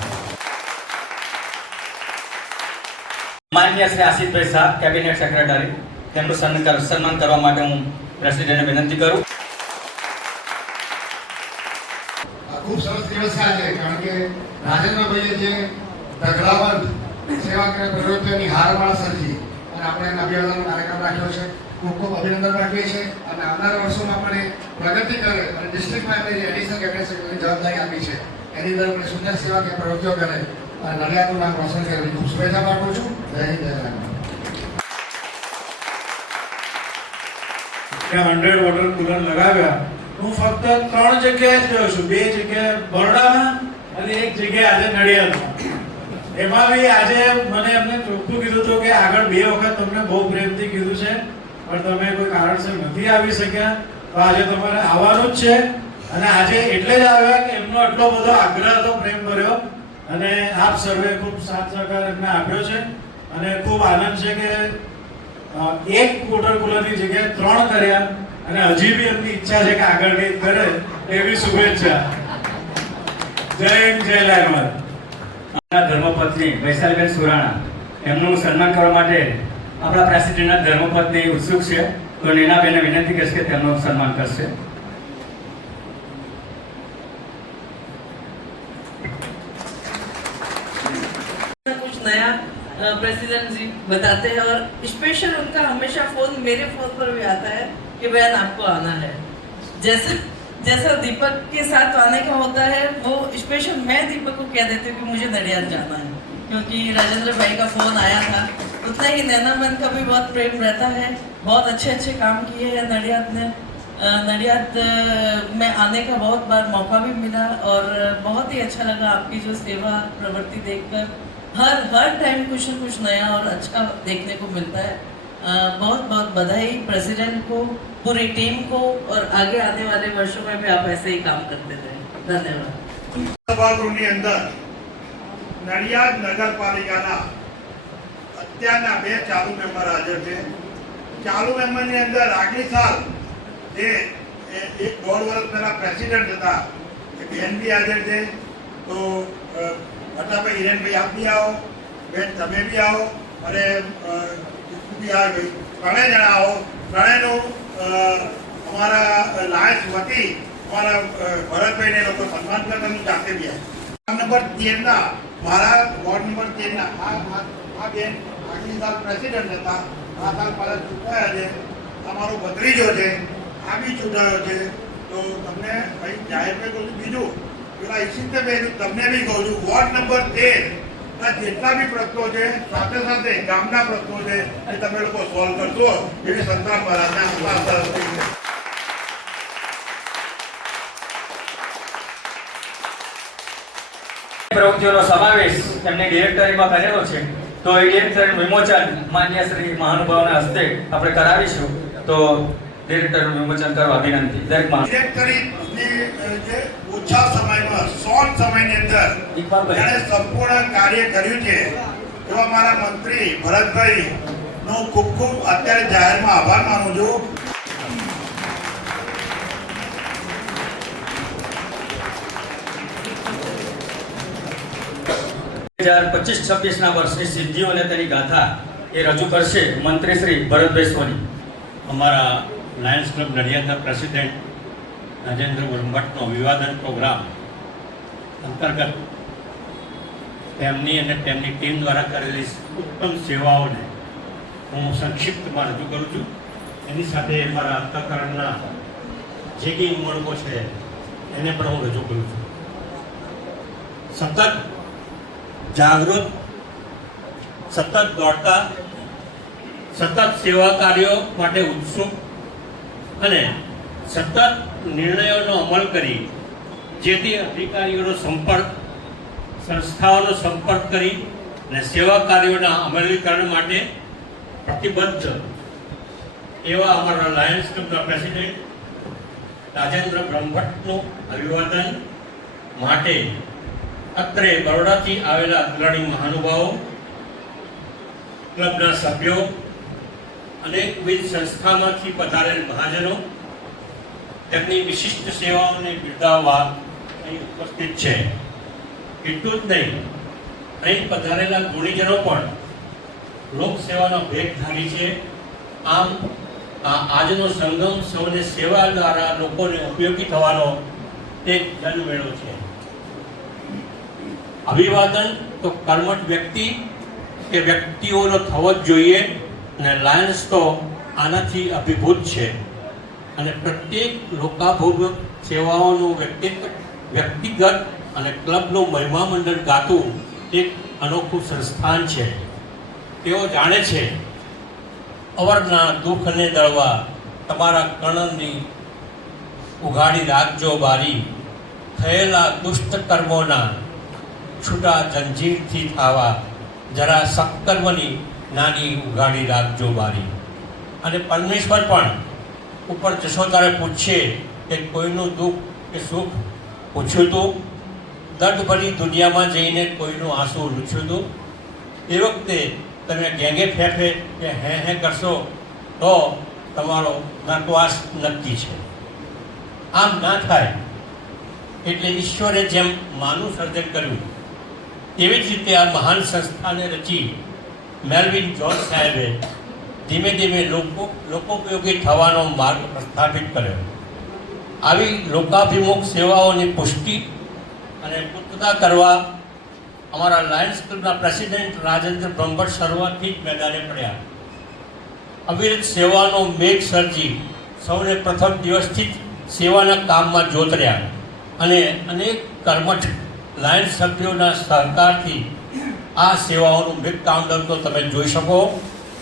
માનનીય શ્રી આશિષભાઈ શાહ, કેબિનેટ સેક્રેટરી, તેમનું સન્માન કરવા માટે હું પ્રેસિડેન્ટને વિનંતી કરું. ખૂબ સરસ દિવસ છે કારણ કે રાજેન્દ્રભાઈએ જે તગડાવંત સેવાકીય પ્રવૃત્તિઓની હારમાળા સર્જી અને આપણે એના અભિવાદનનો કાર્યક્રમ રાખ્યો છે. ખૂબ ખૂબ અભિનંદન રાખીએ છીએ અને આવનારા વર્ષોમાં પણ પ્રગતિ કરે અને ડિસ્ટ્રિક્ટમાં એમની એડિશનલ કેબિનેટ સેક્રેટરીની જવાબદારી આપી છે એની અંદર આપણે સુંદર સેવાકીય પ્રવૃત્તિઓ કરે અને નડિયાદનું નામ રોશન કરે એની ખૂબ શુભેચ્છા પાઠવું છું. જય હિન્દ, જય રામ. 100 વોટર કુલર લગાવ્યા. હું ફક્ત 3 જગ્યાએ જ ગયો છું. 2 જગ્યાએ બરોડામાં અને 1 જગ્યાએ આજે નડિયાદમાં. એમાં બી આજે મને એમને ચોખ્ખું કીધું હતું કે આગળ 2 વખત તમને બહુ પ્રેમથી કીધું છે પણ તમે કોઈ કારણસર નથી આવી શક્યા, તો આજે તમારે આવવાનું જ છે. અને આજે એટલે જ આવ્યા કે એમનો આટલો બધો આગ્રહ હતો, પ્રેમ કર્યો અને આપ સર્વે ખૂબ સાથ સહકાર એમને આપ્યો છે અને ખૂબ આનંદ છે કે 1 વોટર કુલરની જગ્યાએ 3 કર્યા અને હજી બી એમની ઈચ્છા છે કે આગળ કંઈક કરે એવી શુભેચ્છા. જય હિન્દ, જય લાલમાં. ધર્મપત્ની વૈશાલીબેન સુરાણા, એમનું સન્માન કરવા માટે આપણા પ્રેસિડેન્ટના ધર્મપત્ની ઉત્સુક છે, તો નૈનાબેનને વિનંતી કરીશ કે તેમનું સન્માન કરશે. कुछ नया प्रेसिडेंट जी बताते हैं और स्पेशल उनका हमेशा फोन मेरे फोन पर भी आता है कि बहन आपको आना है. जैसा दीपक के साथ आने का होता है वो स्पेशल मैं दीपक को कह देती हूँ कि मुझे नडियाद जाना है क्योंकि राजेंद्र भाई का फोन आया था. उतना ही नैनामन का भी बहुत प्रेम रहता है. बहुत अच्छे काम किए हैं नडियाद ने. नडियाद में आने का बहुत बार मौका भी मिला और बहुत ही अच्छा लगा आपकी जो सेवा प्रवृत्ति देखकर. हर टाइम कुछ न कुछ नया और अच्छा देखने को मिलता है. बहुत बहुत बधाई प्रेसिडेंट को, पूरी टीम को और आगे आने वाले वर्षों में भी आप ऐसे ही काम करते रहें. धन्यवाद. સભાગૃહની અંદર નડિયાદ નગરપાલિકાના અત્યારના 2 ચાલુ મેમ્બર હાજર છે. ચાલુ મેમ્બરની અંદર આગલી સાલ જે 1.5 વર્ષ પહેલા પ્રેસિડેન્ટ હતા એ બેન બી હાજર છે. તો અટાભાઈ હિરેનભાઈ આપ બી આવો, બેન તમે બી આવો અને બી આવે ભાઈ, 3 જણા આવો. 3નું અમારા લાયન્સ વતી અમારા ભરતભાઈને લોકો સન્માન કરતા જાતે બી આવે. નંબર 13ના મારા વોર્ડ નંબર 13ના આ બેન આગલી સાલ પ્રેસિડેન્ટ હતા, આ સાલ પહેલા ચૂંટાયા છે. અમારો ભત્રીજો છે, આ બી ચૂંટાયો છે. તો તમને ભાઈ જાહેર મેં કહું છું. બીજું પેલા ઈશિતભાઈ તમને બી કહું છું, વોર્ડ નંબર 13 જેટલા બી પ્રશ્નો છે સાથે સાથે ગામના પ્રશ્નો છે એ તમે લોકો સોલ્વ કરશો એવી સંતાન મહારાજના પ્રવૃત્તિઓનો સમાવેશ એમની ડિરેક્ટરીમાં કરેલો છે, તો એ ડિરેક્ટરીનું વિમોચન માન્ય શ્રી મહાનુભાવના હસ્તે આપણે કરાવીશું. તો ડિરેક્ટરનું વિમોચન કરવા વિનંતી. દરેક ડિરેક્ટરીની જે ઓછા સમયમાં શોર્ટ સમયની અંદર જેણે સંપૂર્ણ કાર્ય કર્યું છે એવા મારા મંત્રી ભરતભાઈ નો ખૂબ ખૂબ અત્યારે જાહેરમાં આભાર માનું છું. 2025-26ના વર્ષની સિદ્ધિઓ અને તેની ગાથા એ રજૂ કરશે મંત્રી શ્રી ભરતભાઈ સોની. અમારા લાયન્સ ક્લબ નડિયાદના પ્રેસિડેન્ટ રાજેન્દ્ર ભટ્ટનો અભિવાદન પ્રોગ્રામ અંતર્ગત તેમની અને તેમની ટીમ દ્વારા કરેલી ઉત્તમ સેવાઓને હું સંક્ષિપ્તમાં રજૂ કરું છું. એની સાથે મારા અંતઃકરણના જે કંઈ ઉમળકો છે એને પણ હું રજૂ કરું છું. સતત જાગૃત, સતત દોડતા, સતત સેવા કાર્યો માટે ઉત્સુક અને સતત નિર્ણયોનો અમલ કરી જે તે અધિકારીઓનો સંપર્ક, સંસ્થાઓનો સંપર્ક કરી અને સેવા કાર્યોના અમલીકરણ માટે પ્રતિબદ્ધ એવા અમારા લાયન્સ ક્લબના પ્રેસિડેન્ટ રાજેન્દ્ર બ્રહ્મભટ્ટનું અભિવાદન માટે અત્રે બરોડાથી આવેલા અગ્રણી મહાનુભાવો, ક્લબના સભ્યો, અનેકવિધ સંસ્થામાંથી પધારેલ મહાજનો તેમની વિશિષ્ટ સેવાઓને બિરદાવવા અહીં ઉપસ્થિત છે. એટલું જ નહીં, અહીં પધારેલા ગુણીજનો પણ લોકસેવાનો ભેખધારી છે. આમ આજનો સંગમ સૌને સેવા દ્વારા લોકોને ઉપયોગી થવાનો એક જનમેળો છે. અભિવાદન તો કર્મઠ વ્યક્તિ કે વ્યક્તિઓનો થવો જ જોઈએ અને લાયન્સ તો આનાથી અભિભૂત છે. અને પ્રત્યેક લોકાભિમુખ સેવાઓનું વ્યક્તિગત અને ક્લબનું મહિમા મંડળ ગાતું એક અનોખું સંસ્થાન છે. તેઓ જાણે છે અવરના દુઃખને દળવા તમારા કણની ઉઘાડી રાખજો બારી, થયેલા દુષ્ટ કર્મોના છૂટા જંજીરથી થાવા જરા સત્કર્મની નાની ઉઘાડી રાખજો બારી. અને પરમેશ્વર પણ ઉપર જશોદારે પૂછશે કે કોઈનું દુઃખ કે સુખ પૂછ્યું તું? દર્દભરી દુનિયામાં જઈને કોઈનું આંસુ લૂછ્યું તું? એ વખતે તમે ગેંગે ફેફે કે હે કરશો તો તમારો નરકવાસ નક્કી છે. આમ ના થાય એટલે ઈશ્વરે જેમ માનું સર્જન કર્યું તેવી જ રીતે આ મહાન સંસ્થાને રચી મેલ્વિન જોન્સ સાહેબે ધીમે ધીમે લોકોપયોગી થવાનો માર્ગ પ્રસ્થાપિત કર્યો. આવી લોકાભિમુખ સેવાઓની પુષ્ટિ અને પૂર્તતા કરવા અમારા લાયન્સ ક્લબના પ્રેસિડેન્ટ રાજેન્દ્ર બ્રહ્મભટ્ટ શરૂઆતથી જ મેદાને પડ્યા. અવિરત સેવાનો મેઘ સર્જી સૌને પ્રથમ દિવસથી જ સેવાના કામમાં જોતર્યા અને અનેક કર્મઠ લાયન્સ સભ્યોના સહકારથી આ સેવાઓનું મેઘ તાંડવ તો તમે જોઈ શકો.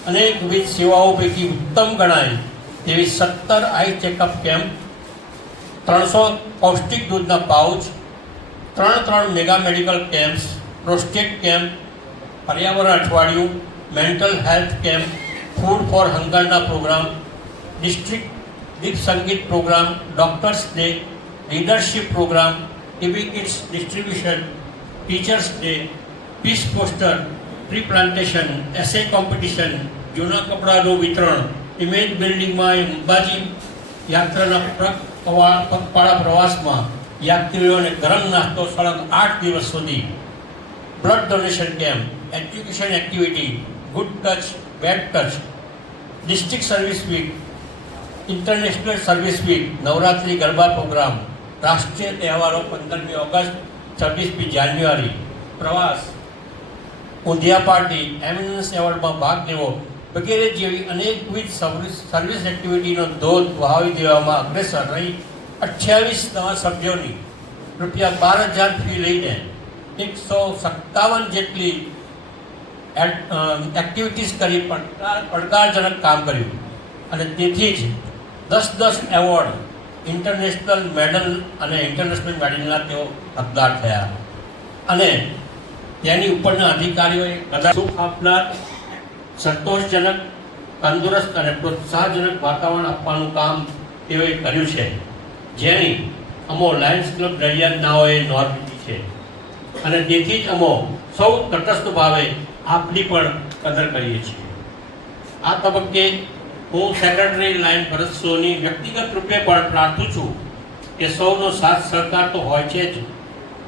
અનેકવિધ સેવાઓ પૈકી ઉત્તમ ગણાય તેવી 17 આઈ ચેકઅપ કેમ્પ, 300 પૌષ્ટિક દૂધના pouch, 3 mega medical camps, prostate camp, પર્યાવરણ અઠવાડિયું, mental health camp, food for હંગરના પ્રોગ્રામ, ડિસ્ટ્રિક્ટ દીપ સંગીત programme, doctors day, leadership programme, TB kits distribution, teachers day, peace poster, tree plantation, essay competition, જૂના કપડાનું વિતરણ, ઇમેજ બિલ્ડિંગમાં અંબાજી યાત્રાના પગપાળા પ્રવાસમાં યાત્રીઓને ગરમ નાસ્તો સળંગ 8 દિવસ સુધી, blood donation camp, education activity, good touch, bad touch, district service week, international service week, Navratri garba program, રાષ્ટ્રીય તહેવારો 15મી ઓગસ્ટ, 26મી જાન્યુઆરી, પ્રવાસ, ઊંધિયા પાર્ટી, એમિનન્સ એવોર્ડમાં ભાગ લેવો વગેરે જેવી અનેકવિધ સર્વિસ એક્ટિવિટીનો ધોધ વહાવી દેવામાં અગ્રેસર રહી 28 નવા સભ્યોની રૂપિયા 12,000 ફી લઈને 157 જેટલી એક્ટિવિટીઝ કરી પડકારજનક કામ કર્યું. અને તેથી જ 10 એવોર્ડ, ઇન્ટરનેશનલ મેડલ અને ઇન્ટરનેશનલ મેડલના તેઓ હકદાર થયા. અને તેની ઉપરના અધિકારીઓએ કદાચ સુખ આપનાર, સંતોષજનક, તંદુરસ્ત અને પ્રોત્સાહજનક વાતાવરણ આપવાનું કામ તેઓએ કર્યું છે, જેની અમો લાયન્સ ક્લબ નડિયાદનાઓએ નોંધ લીધી છે. અને તેથી જ અમો સૌ તટસ્થ ભાવે આપની પણ કદર કરીએ છીએ. આ તબક્કે હું સેક્રેટરી લાયન ભરત સોની વ્યક્તિગત રૂપે પણ પ્રાર્થું છું કે સૌનો સાથ સહકાર તો હોય છે જ,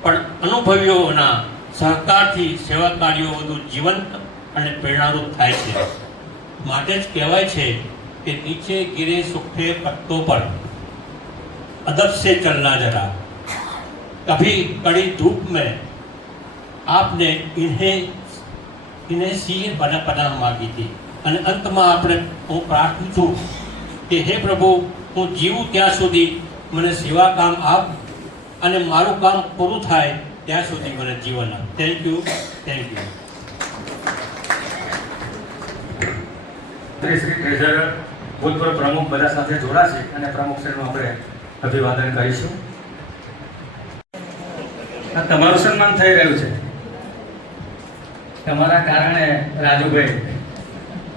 પણ અનુભવીઓના સહકારથી સેવા કાર્યો વધુ જીવંત અને પ્રેરણારૂપ થાય છે. માટે જ કહેવાય છે કે નીચે ગિરે સુખે પત્તો પર, अदब से चलना जरा, कभी कड़ी धूप में आपने इन्हें सी पनाह मांगी थी. અને અંતમાં આપણે હું પ્રાર્થું છું કે હે પ્રભુ, હું જીવું ત્યાં સુધી મને સેવા કામ આપ અને મારું કામ પૂરું થાય ત્યાં સુધી મને જીવન આપ. Thank you. શ્રી ટ્રેઝરર ભૂતપૂર્વ પ્રમુખ બધા સાથે જોડાશે અને પ્રમુખ શ્રીનું આપણે અભિવાદન કરીશું. આ તમારું સન્માન થઈ રહ્યું છે. તમારા કારણે રાજુભાઈ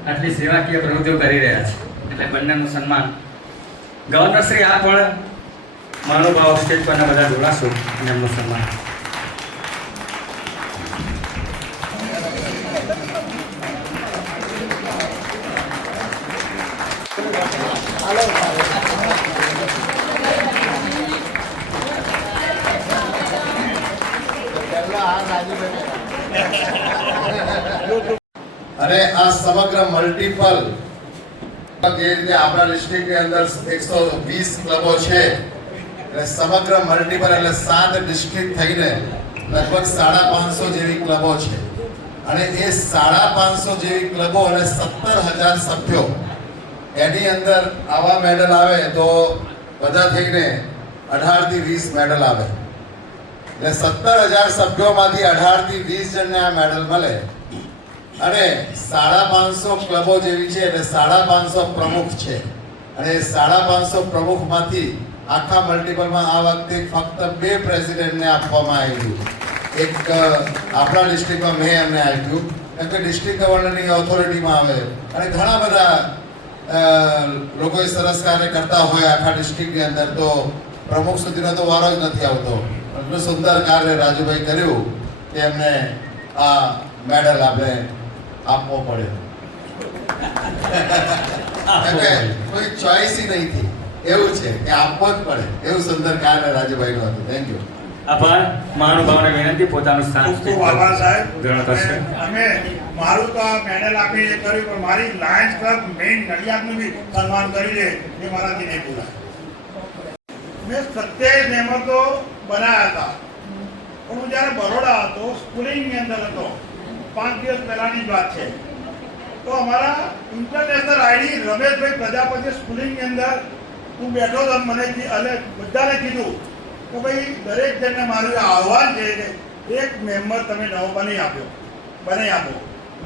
આટલી સેવાકીય પ્રવૃત્તિઓ કરી રહ્યા છે એટલે બંનેનું સન્માન. ગવર્નર શ્રી આ પણ મહાનુભાવો સ્ટેજ પરના બધા જોડાશો અને એમનું સન્માન. અને આ સમગ્ર મલ્ટીપલ જે રીતે આપણા ડિસ્ટ્રિક્ટની અંદર 120 ક્લબો છે એટલે સમગ્ર મલ્ટીપલ એટલે 7 ડિસ્ટ્રિક્ટ થઈને લગભગ 550 જેવી ક્લબો છે અને એ 550 જેવી ક્લબો અને 17,000 સભ્યો એની અંદર આવા મેડલ આવે તો બધા થઈને 18 થી 20 મેડલ આવે એટલે 17,000 સભ્યોમાંથી 18 થી 20 જણને આ મેડલ મળે અને 550 ક્લબો જેવી છે એટલે 550 પ્રમુખ છે અને 550 પ્રમુખમાંથી આખા મલ્ટીપલમાં આ વખતે ફક્ત 2 પ્રેસિડેન્ટને આપવામાં આવ્યું. એક આપણા ડિસ્ટ્રિક્ટમાં મેં એમને આપ્યું કેમ કે ડિસ્ટ્રિક્ટ ગવર્નરની ઓથોરિટીમાં આવે અને ઘણા બધા લોકોએ સરસ કાર્ય કરતા હોય આખા ડિસ્ટ્રિક્ટની અંદર તો પ્રમુખ સુધીનો તો વારો જ નથી આવતો. એટલું સુંદર કાર્ય રાજુભાઈ કર્યું કે એમને આ મેડલ આપણે આપવો પડ્યો. કોઈ ચોઈસ નહીં હતી એવું છે કે આપવો જ પડે એવું સુંદર કાર્ય રાજુભાઈનું હતું. Thank you. આભાર. મહાનુભાવોને વિનંતી પોતાનું સ્થાન ખૂબ ખૂબ આભાર સાહેબ. ગ્રહણ કરશે. અમે મારું તો આ મેડલ આપી એ કર્યું પણ મારી લાયન્સ ક્લબ મેઇન નડિયાદનું બી સન્માન કરી દે એ મારાથી નહીં બોલાય. મેં 27 મહેમતો બનાવ્યા હતા પણ હું જ્યારે બરોડા હતો સ્કૂલિંગની અંદર હતો 5 દિવસ પહેલાની જ વાત છે તો અમારા ઇન્ટરનેશનલ આઈડી રમેશભાઈ પ્રજાપતિ સ્કૂલિંગની અંદર હું બેઠો હતો મને બધાને કીધું કે ભાઈ દરેક જણને મારું આહ્વાન છે કે એક મેમ્બર તમે નવો બનાવી આપો.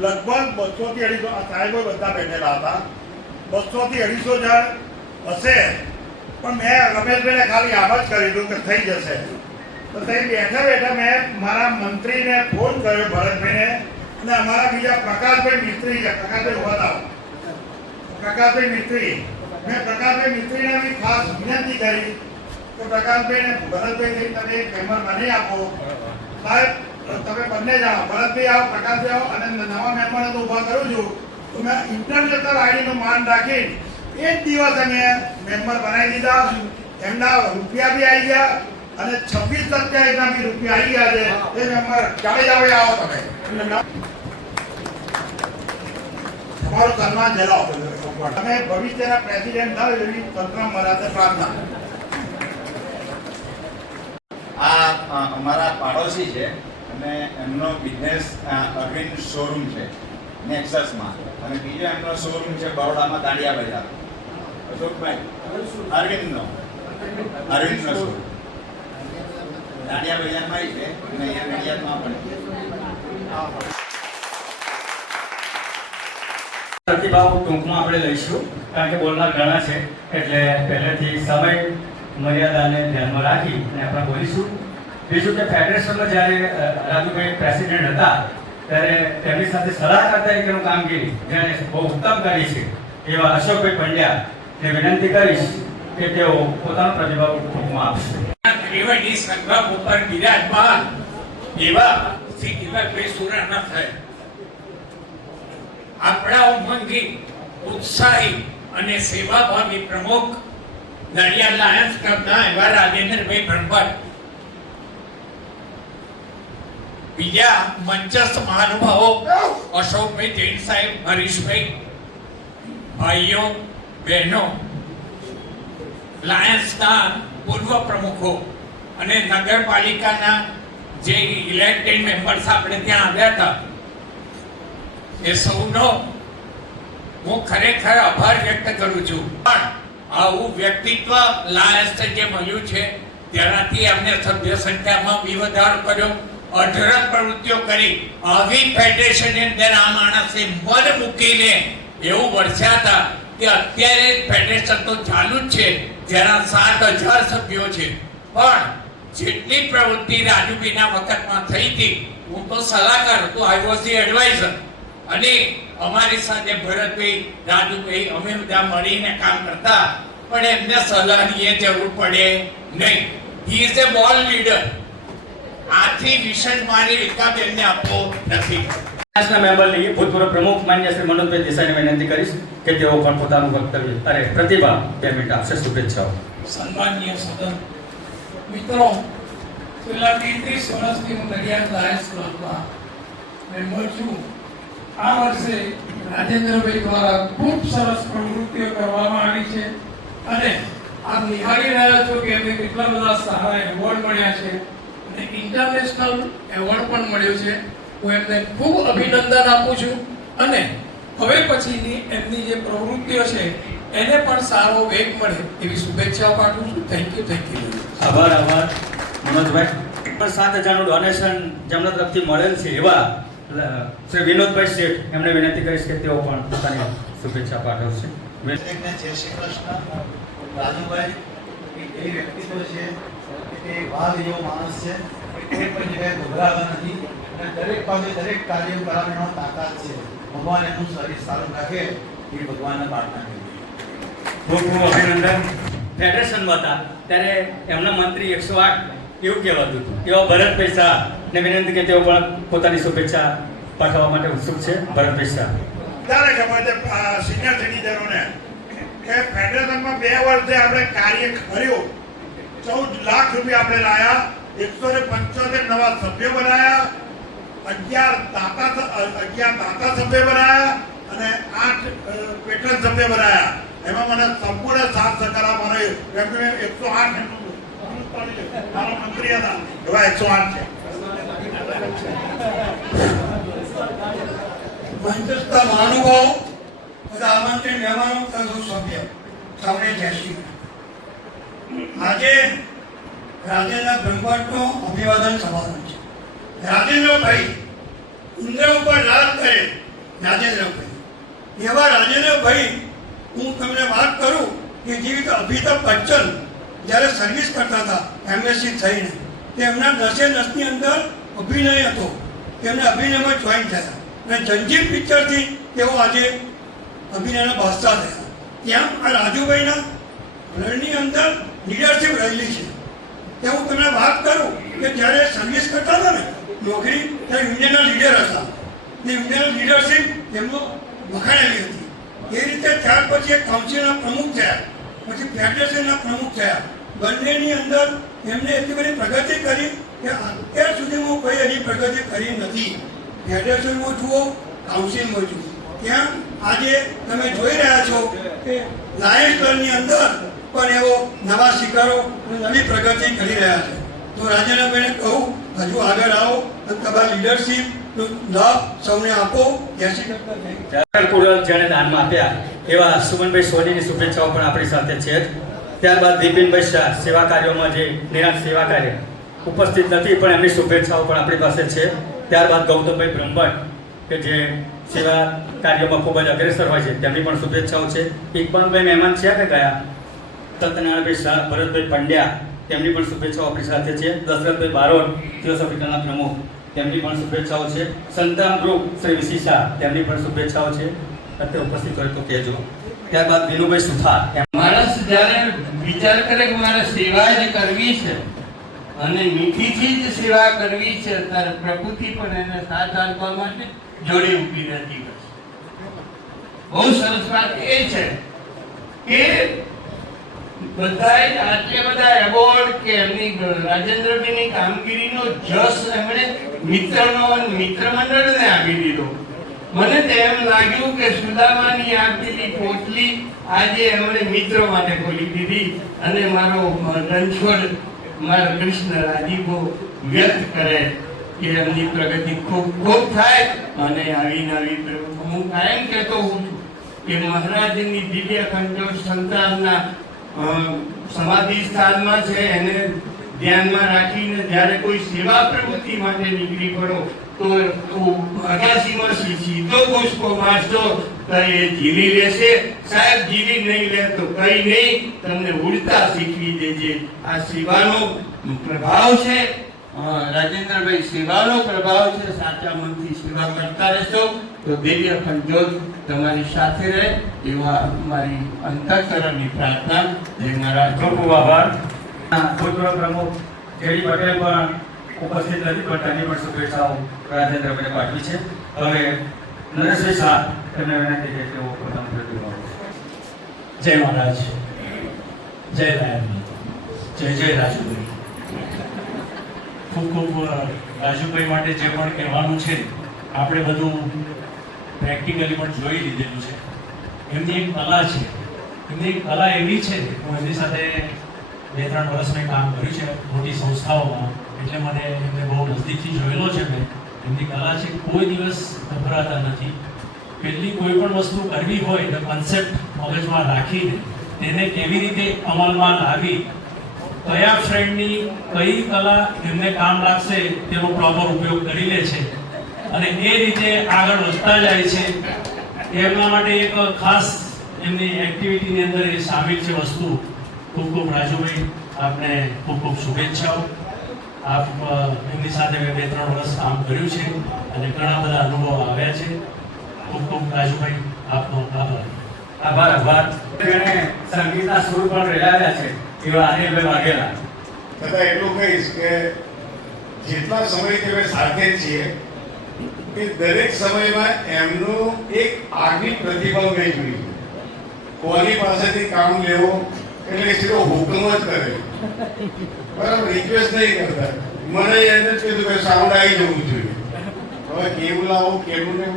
લગભગ 200 થી 250 સાહેબો બધા બેઠેલા હતા. 200 થી 250 જણ હશે પણ મેં રમેશભાઈને ખાલી આમ જ કરી દીધું કે થઈ જશે. તો તે બેઠા મેં મારા મંત્રીને ફોન કર્યો ભરતભાઈને અને અમારા બીજા પ્રકાશભાઈ મિસ્ત્રી છે. પ્રકાશભાઈ ઉભા થાઓ. પ્રકાશભાઈ મિસ્ત્રી મેં પ્રકાશભાઈ મિસ્ત્રીને બી ખાસ વિનંતી કરી કે પ્રકાશભાઈને ભરતભાઈ તમે એક મેમ્બર બનાવી આપો. સાહેબ તમે બંને જાઓ, ભરતભાઈ આવો, પ્રકાશભાઈ આવો અને નવા મેમ્બરને તો ઊભા કરું છું. તો મેં ઇન્ટરનેશનલ આઈડીનું માન રાખી એ જ દિવસે મેં મેમ્બર બનાવી દીધા. એમના રૂપિયા બી આવી ગયા અને 26% બી રૂપિયા આવી ગયા છે. એ મેમ્બર જાડેજા ભાઈ આવો તમે તમારું સન્માન જલાવો. તમે ભવિષ્યના પ્રેસિડેન્ટ થાવ એવી તંત્ર મરાતે પ્રાર્થના. આ અમારા પાડોશી છે અને એમનો બિઝનેસ અરવિંદ શોરૂમ છે નેક્સસમાં અને બીજો એમનો શોરૂમ છે બરોડામાં દાંડિયા બજાર. અશોકભાઈ અરવિંદનો શોરૂમ દાંડિયા બજારમાં છે અને અહીંયા નડિયાદમાં પણ પ્રતિભાવ ટૂંકમાં આપણે લઈશું કારણ કે બોલનાર ઘણા છે એટલે પહેલેથી સમય મર્યાદાને ધ્યાનમાં રાખી અને આપણે બોલીશું. બીજું કે ફેડરેશનમાં જ્યારે રાજુભાઈ પ્રેસિડેન્ટ હતા ત્યારે તેમની સાથે સલાહકાર તરીકેનું કામગીરી જેણે બહુ ઉત્તમ કરી છે એવા અશોકભાઈ પંડ્યાને વિનંતી કરીશ કે તેઓ પોતાનો પ્રતિભાવ ટૂંકમાં આપશે. ત્રિવેણી સંગમ ઉપર બિરાજમાન એવા શ્રી દિવાકરભાઈ સુરાણા સાહેબ આપણા ઉમંગી ઉત્સાહી અને સેવાભાવી પ્રમુખ નડિયાદ લાયન્સ ક્લબના એવા રાજેન્દ્રભાઈ ભણભટ, બીજા મંચસ્થ મહાનુભાવો અશોકભાઈ જૈન સાહેબ, હરીશભાઈ, ભાઈઓ બહેનો, લાયન્સના પૂર્વ પ્રમુખો અને નગરપાલિકાના જે ઇલેક્ટેડ મેમ્બર્સ આપણે ત્યાં આવ્યા હતા એ સૌનો હું ખરેખર આભાર વ્યક્ત કરું છું. પણ આવું વ્યક્તિત્વ લાયન્સ તરીકે મળ્યું છે તેનાથી અમને સભ્ય સંખ્યામાં બી વધારો કર્યો, અઢળક પ્રવૃત્તિઓ કરી. આવી ફેડરેશનની અંદર આ માણસે મન મૂકીને એવું વરસ્યા હતા કે અત્યારે ફેડરેશન તો ચાલુ જ છે, જેના 7,000 સભ્યો છે, પણ જેટલી પ્રવૃત્તિ રાજુભાઈના વખતમાં થઈ હતી, હું તો સલાહકાર હતો, આઈ વોઝ ધી એડવાઇઝર, અને અમારી સાથે ભરતભાઈ, રાજુભાઈ અમે બધા મળીને કામ કરતા, પણ એમને સલાહની જરૂર પડે નહીં. હી ઇઝ એ બોલ લીડર. આથી વિશેષ મારી રીકાબેનને આપવો નથી. ના મેમ્બરની ભૂતપૂર્વ પ્રમુખ માન્ય શ્રી મનોજભાઈ દેસાઈને વિનંતી કરીશ કે તેઓ પણ પોતાનું વક્તવ્ય પ્રતિભા 2 મિનિટ આપશે. શુભેચ્છાઓ. સન્માનીય સદન, મિત્રો, છેલ્લા 33 વર્ષથી હું નડિયાદ લાયન્સ ક્લબમાં મેમ્બર છું. આ વર્ષે રાજેન્દ્રભાઈ દ્વારા ખૂબ સરસ પ્રવૃત્તિઓ કરવામાં આવી છે, અને આપ નિહાળી રહ્યા છો કે એમને કેટલા બધા સારા એવોર્ડ મળ્યા છે, અને ઇન્ટરનેશનલ એવોર્ડ પણ મળ્યો છે. હું એમને ખૂબ અભિનંદન આપું છું, અને હવે પછીની એમની જે પ્રવૃત્તિઓ છે એને પણ સારો વેગ મળે એવી શુભેચ્છાઓ પાઠવું છું. Thank you. આભાર મનોજભાઈ. પણ 7,000નું ડોનેશન જેમના તરફથી મળેલ છે એવા શ્રી વિનોદભાઈ શેઠ, એમને વિનંતી કરીશ કે તેઓ પણ પોતાની શુભેચ્છા પાઠવશે. જય શ્રી કૃષ્ણ. રાજુભાઈ એ વ્યક્તિત્વ છે કે વાઘ જેવો માણસ છે, કોઈ પણ જગ્યાએ ગભરાતા નથી, અને દરેક પાસે દરેક કાર્ય કરવાની એનો તાકાત છે. ભગવાન એનું શરીર સારું રાખે એ ભગવાનને પ્રાર્થના કરી. ખૂબ ખૂબ અભિનંદન. ફેડરેશનમાં હતા ત્યારે એમના મંત્રી 108 એવું કહેવાતું હતું. એવા ભરતભાઈ શાહને વિનંતી કે તેઓ પણ પોતાની શુભેચ્છા પાઠવવા માટે ઉત્સુક છે. ભરતભાઈ શાહ. ત્યારે ખબર છે સિનિયર સિટીઝનોને કે ફેડરેશનમાં 2 વર્ષે આપણે કાર્ય કર્યું, 14 લાખ રૂપિયા આપણે લાયા, 175 નવા સભ્યો બનાયા, 11 દાતા સભ્ય બનાયા અને 8 પેટ્રન સભ્ય બનાયા. એમાં મને સંપૂર્ણ સાથ સહકાર મળ્યો, કેમ કે 108 મારા મંત્રી હતા એવા 108 છે. મંચસ્થ મહાનુભાવો, બધા આમંત્રિત મહેમાનો તથા સભ્ય સૌને જય શ્રી કૃષ્ણ. આજે રાજેન્દ્ર બ્રહ્મભટ્ટનો અભિવાદન સમારંભ છે. રાજેન્દ્રભાઈ ઇન્દ્ર ઉપર રાજ કરે રાજેન્દ્રભાઈ, એવા રાજેન્દ્રભાઈ હું તમને વાત કરું કે જેવી રીતે અમિતાભ બચ્ચન જ્યારે સર્વિસ કરતા હતા એમએસસી થઈને, તેમના 10-10ની અંદર અભિનય હતો, તેમને અભિનયમાં જોઈન થયા, અને જંજીર પિક્ચરથી તેઓ આજે અભિનયના બાદશાહ થયા. ત્યાં આ રાજુભાઈના બ્લડની અંદર લીડરશિપ રહેલી છે. તે હું તમને વાત કરું કે જ્યારે સર્વિસ કરતા હતા ને નોકરી, ત્યારે યુનિયનના લીડર હતા, ને યુનિયન લીડરશિપ એમનો વખાણેલી હતી. એ રીતે ત્યાર પછી એક કાઉન્સિલના પ્રમુખ થયા, પછી ફેડરેશનના પ્રમુખ થયા. બંનેની અંદર એમને એટલી બધી પ્રગતિ કરી કે અત્યાર સુધીમાં કોઈ એની પ્રગતિ કરી નથી. ફેડરેશનમાં જુઓ, કાઉન્સિલમાં જુઓ, ત્યાં આજે તમે જોઈ રહ્યા છો કે લાયન્સ ક્લબની અંદર પણ એવો નવા શિખરો નવી પ્રગતિ કરી રહ્યા છે. તો રાજેન્દ્રભાઈને કહું હજુ આગળ આવો અને તમારા લીડરશીપનો લાભ સૌને આપો. જય શ્રી કૃષ્ણ. જેણે દાનમાં આપ્યા એવા સુમનભાઈ સોનીની શુભેચ્છાઓ પણ આપણી સાથે છે. ત્યારબાદ દીપિનભાઈ શાહ સેવા કાર્યોમાં જે નિરાંત સેવા કાર્ય ઉપસ્થિત નથી, પણ એમની શુભેચ્છાઓ પણ આપણી પાસે છે. ત્યારબાદ ગૌતમભાઈ બ્રહ્મભટ્ટ કે જે સેવા કાર્યોમાં ખૂબ જ અગ્રેસર હોય છે, તેમની પણ શુભેચ્છાઓ છે. ઇકબાલભાઈ મહેમાન છે કે ગયા, સત્યનારાયણભાઈ શાહ, ભરતભાઈ પંડ્યા, તેમની પણ શુભેચ્છાઓ આપણી સાથે છે. દશરથભાઈ બારોટ થિયોસોફિકલના પ્રમુખ, તેમની પણ શુભેચ્છાઓ છે. સંતાન ગ્રુપ શ્રી વિશી શાહ, તેમની પણ શુભેચ્છાઓ છે. અત્યારે ઉપસ્થિત હોય તો કહેજો. ત્યારબાદ વિનુભાઈ સુથાર. માણસ જ્યારે વિચાર કરે કે મારે સેવા જ કરવી છે અને મીઠીથી જ સેવા કરવી છે, ત્યારે પ્રકૃતિ પણ એને સાથ આપવા માટે જોડે ઊભી રહેતી હોય છે. બહુ સરસ વાત એ છે કે બધાય આટલે બધા એવોર્ડ કે એમની રાજેન્દ્રભાઈની કામગીરીનો જશ એમણે મિત્ર મંડળને આપી દીધો. મને તો એમ લાગ્યું કે સુદામાની આપેલી પોટલી આજે એમણે મિત્રો માટે ખોલી દીધી, અને મારો રણછોડ મારા કૃષ્ણ રાજીપો વ્યક્ત કરે કે એમની પ્રગતિ ખૂબ ખૂબ થાય. અને આવી નવી હું કાયમ કહેતો હોઉં છું કે મહારાજની દિવ્ય કંઠોળ સંતાનના સમાધિ સ્થાનમાં છે, એને ધ્યાનમાં રાખીને જ્યારે કોઈ સેવા પ્રવૃત્તિ માટે નીકળી પડો તો અગાસીમાં સીધો પુષ્પો મારશો તો એ ઝીલી લેશે. સાહેબ ઝીલી નહીં લે તો કઈ નહીં, તમને ઉડતા શીખવી દેજે. આ સેવાનો પ્રભાવ છે, રાજેન્દ્રભાઈ, સેવાનો પ્રભાવ છે. સાચા મનથી સેવા કરતા રહેશો તો દિવ્ય ખંડોત તમારી સાથે રહે, એવા મારી અંતઃકરણની પ્રાર્થના. જય મહારાજ. ખૂબ ખૂબ આભાર. ભૂતપૂર્વ પ્રમુખ જેડી પટેલ પણ ઉપસ્થિત નથી, પણ તેની પણ શુભેચ્છાઓ રાજેન્દ્રભાઈને પાઠવી છે. હવે નરેશભાઈ શાહ તેમને વિનંતી છે કે તેઓ પોતાનું પ્રતિભાવ. જય મહારાજ, જય રાયભાઈ, જય જય રાજુભાઈ. ખૂબ ખૂબ રાજુભાઈ માટે જે પણ કહેવાનું છે આપણે બધું પ્રેક્ટિકલી પણ જોઈ લીધેલું છે. એમની એક કલા છે, એમની એક કલા એવી છે, હું એમની સાથે 2-3 વર્ષ મેં કામ કર્યું છે મોટી સંસ્થાઓમાં, એટલે મને એમને બહુ નજીકથી જોયેલો છે. મેં એમની કલા છે, કોઈ દિવસ ગભરાતા નથી. પહેલી કોઈ પણ વસ્તુ કરવી હોય તો કન્સેપ્ટ મગજમાં રાખીને તેને કેવી રીતે અમલમાં લાવી, કયા ફ્રેન્ડની કઈ કલા એમને કામ લાગશે તેનો પ્રોપર ઉપયોગ કરી લે છે અને એ રીતે આગળ વધતા જાય છે. એમના માટે એક ખાસ એમની એક્ટિવિટીની અંદર એ સામેલ છે વસ્તુ. ખૂબ ખૂબ રાજુભાઈ, આપને ખૂબ ખૂબ શુભેચ્છાઓ. આપ એમની સાથે મેં 2-3 વર્ષ કામ કર્યું છે અને ઘણા બધા અનુભવો આવ્યા છે. ખૂબ ખૂબ રાજુભાઈ, આપનો આભાર. આભાર આભાર. તેણે સંગીતના સુર પણ રેલાવ્યા છે એવા અનિલભાઈ વાઘેલા. છતાં એટલું કહીશ કે જેટલા સમયથી અમે સાથે છીએ કે દરેક સમયમાં એમનું એક આગવી પ્રતિભાવ મેં જોયું. કોની પાસેથી કામ લેવું એટલે સીધો હુકમ જ કરે, બરાબર, રિક્વેસ્ટ નહીં કરતા. મને એને જ કીધું કે સાઉન્ડ આવી જવું જોઈએ. હવે કેવું લાવું કેવું ને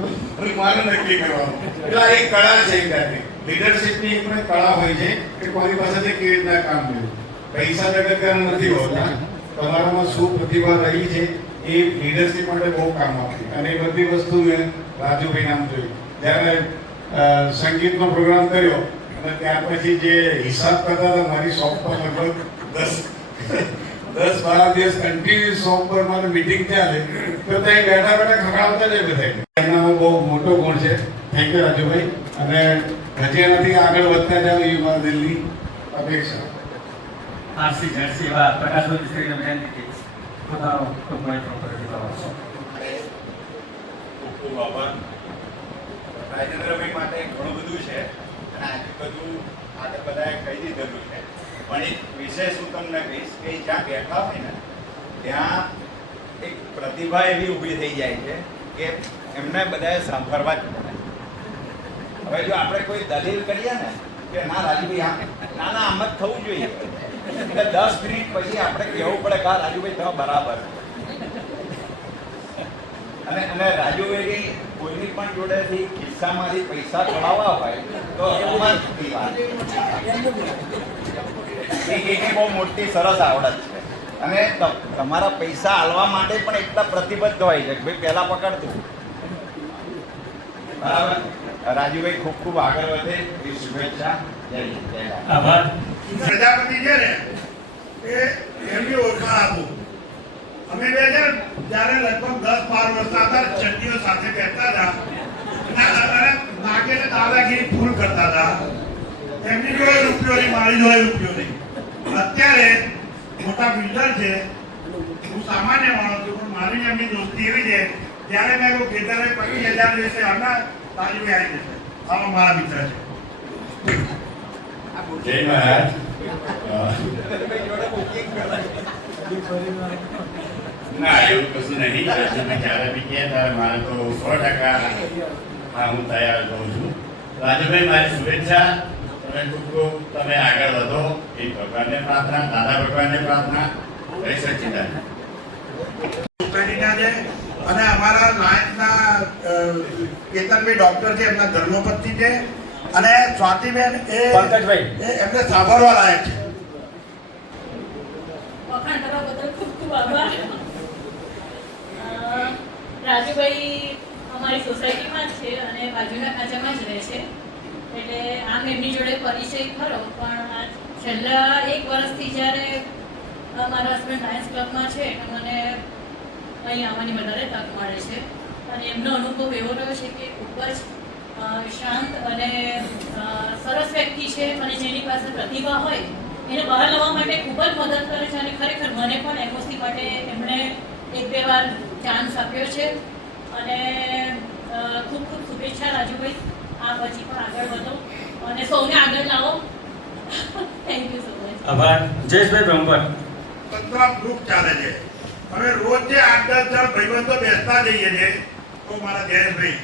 મારે નક્કી કરવાનું. એટલે આ એક કળા છે, એક જાતની લીડરશીપની એક પણ કળા હોય છે કે કોની પાસેથી કેવી રીતના કામ લેવું. પૈસા લગતકાર નથી હોતા, તમારામાં શું પ્રતિભા રહી છે એ લીડરશીપ માટે બહુ કામ આપતી. અને એ બધી વસ્તુ મેં રાજુભાઈ નામ જોયું. જ્યારે સંગીતનો પ્રોગ્રામ કર્યો અને ત્યાર પછી જે હિસાબ કરતા હતા મારી શોપ પર લગભગ 10-12 દિવસ કન્ટિન્યુ શોપ પર મારી મીટિંગ ચાલે તો ત્યાં બેઠા બેઠા ખખડાવતા જ બધા. એમનામાં બહુ મોટો ગુણ છે. Thank you Rajubhai. અને હજી એનાથી આગળ વધતા જાવ એવી મારી દિલની અપેક્ષા. આરસી જર્સી એવા પ્રકાશભાઈ શ્રીને વિનંતી છે પોતાનો ટૂંકમાં પ્રતિભાવ આપશો. ખૂબ ખૂબ આભાર. રાજેન્દ્રભાઈ માટે ઘણું બધું છે અને આજે બધું આગળ બધાએ કહી દીધેલું છે. પણ એક વિશેષ હું તમને કહીશ કે જ્યાં બેઠા હોય ને ત્યાં એક પ્રતિભા એવી ઊભી થઈ જાય છે કે એમને બધાએ સાંભળવા જ પડે. હવે જો આપણે કોઈ દલીલ કરીએ ને કે ના રાજુભાઈ ના આમ જ થવું જોઈએ, એટલે 10 મિનિટ પછી આપણે કહેવું પડે કે રાજુભાઈ તમે બરાબર. અને રાજુભાઈ કોઈની પણ જોડેથી ખિસ્સામાંથી પૈસા કઢાવવા હોય તો એ બહુ મોટી સરસ આવડત છે. અને તમારા પૈસા આલવા માટે પણ એટલા પ્રતિબદ્ધ હોય છે કે ભાઈ પહેલા પકડતું. બરાબર. રાજુભાઈ ખૂબ ખૂબ આગળ વધે એ શુભેચ્છા. જય જય. આભાર. પ્રજાપતિ છે ને એ એમની ઓળખાણ આપું. અમે બે છે જ્યારે લગભગ 10-12 વર્ષના હતા, ચટણીઓ સાથે બેઠતા હતા અને નાકે દાદાગીરી ફૂલ કરતા હતા. એમની જોડે રૂપિયો નહીં, મારી જોડે રૂપિયો નહીં. અત્યારે મોટા બિલ્ડર છે, હું સામાન્ય માણસ છું, પણ મારી એમની દોસ્તી એવી છે ત્યારે મેં કહ્યું ખેતરે 25,000 લેશે હમણાં તાજી આવી જશે. આમાં મારા મિત્ર છે. જય મહારાજ. ના એવું કશું નહીં. તમે જ્યારે બી કહે ત્યારે મારે તો 100% હા હું તૈયાર રહું છું. રાજુભાઈ મારી શુભેચ્છા. તમે ખૂબ તમે આગળ વધો એ ભગવાનને પ્રાર્થના, દાદા ભગવાનને પ્રાર્થના. જય સચ્ચિદાનંદ. અને અમારા લાયન્સના કેતનભાઈ ડોક્ટર છે, એમના ધર્મપત્ની છે અને સ્વાતિબેન એ પંકજભાઈ એમને સાંભળવા લાયક છે. વખાણ કરવા બદલ ખૂબ ખૂબ આભાર. રાજુભાઈ અમારી સોસાયટીમાં જ છે અને બાજુના ખાંચામાં જ રહે છે, એટલે આમ એમની જોડે પરિચય ખરો. પણ છેલ્લા 1 વર્ષથી જ્યારે મારા હસબન્ડ લાયન્સ ક્લબમાં છે તો મને અહીં આવવાની વધારે તક મળે છે અને એમનો અનુભવ એવો રહ્યો છે કે ખૂબ જ શાંત અને સરસ વ્યક્તિ છે અને જેની પાસે પ્રતિભા હોય એને બહાર લાવવા માટે ખૂબ જ મદદ કરે છે અને ખરેખર મને પણ એમઓસી માટે એમણે 1-2 વાર ચાન્સ આપ્યો છે અને ખૂબ ખૂબ શુભેચ્છા રાજુભાઈ, આ પછી પણ આગળ વધો અને સૌને આગળ લાવો. Thank you so much. આભાર. જયેશભાઈ બ્રહ્મભટ્ટ. તંત્ર ગ્રુપ ચાલે છે. હવે રોજ જે 8-10 ભાઈબંધો બેસતા જઈએ છે તો મારા જયેશભાઈ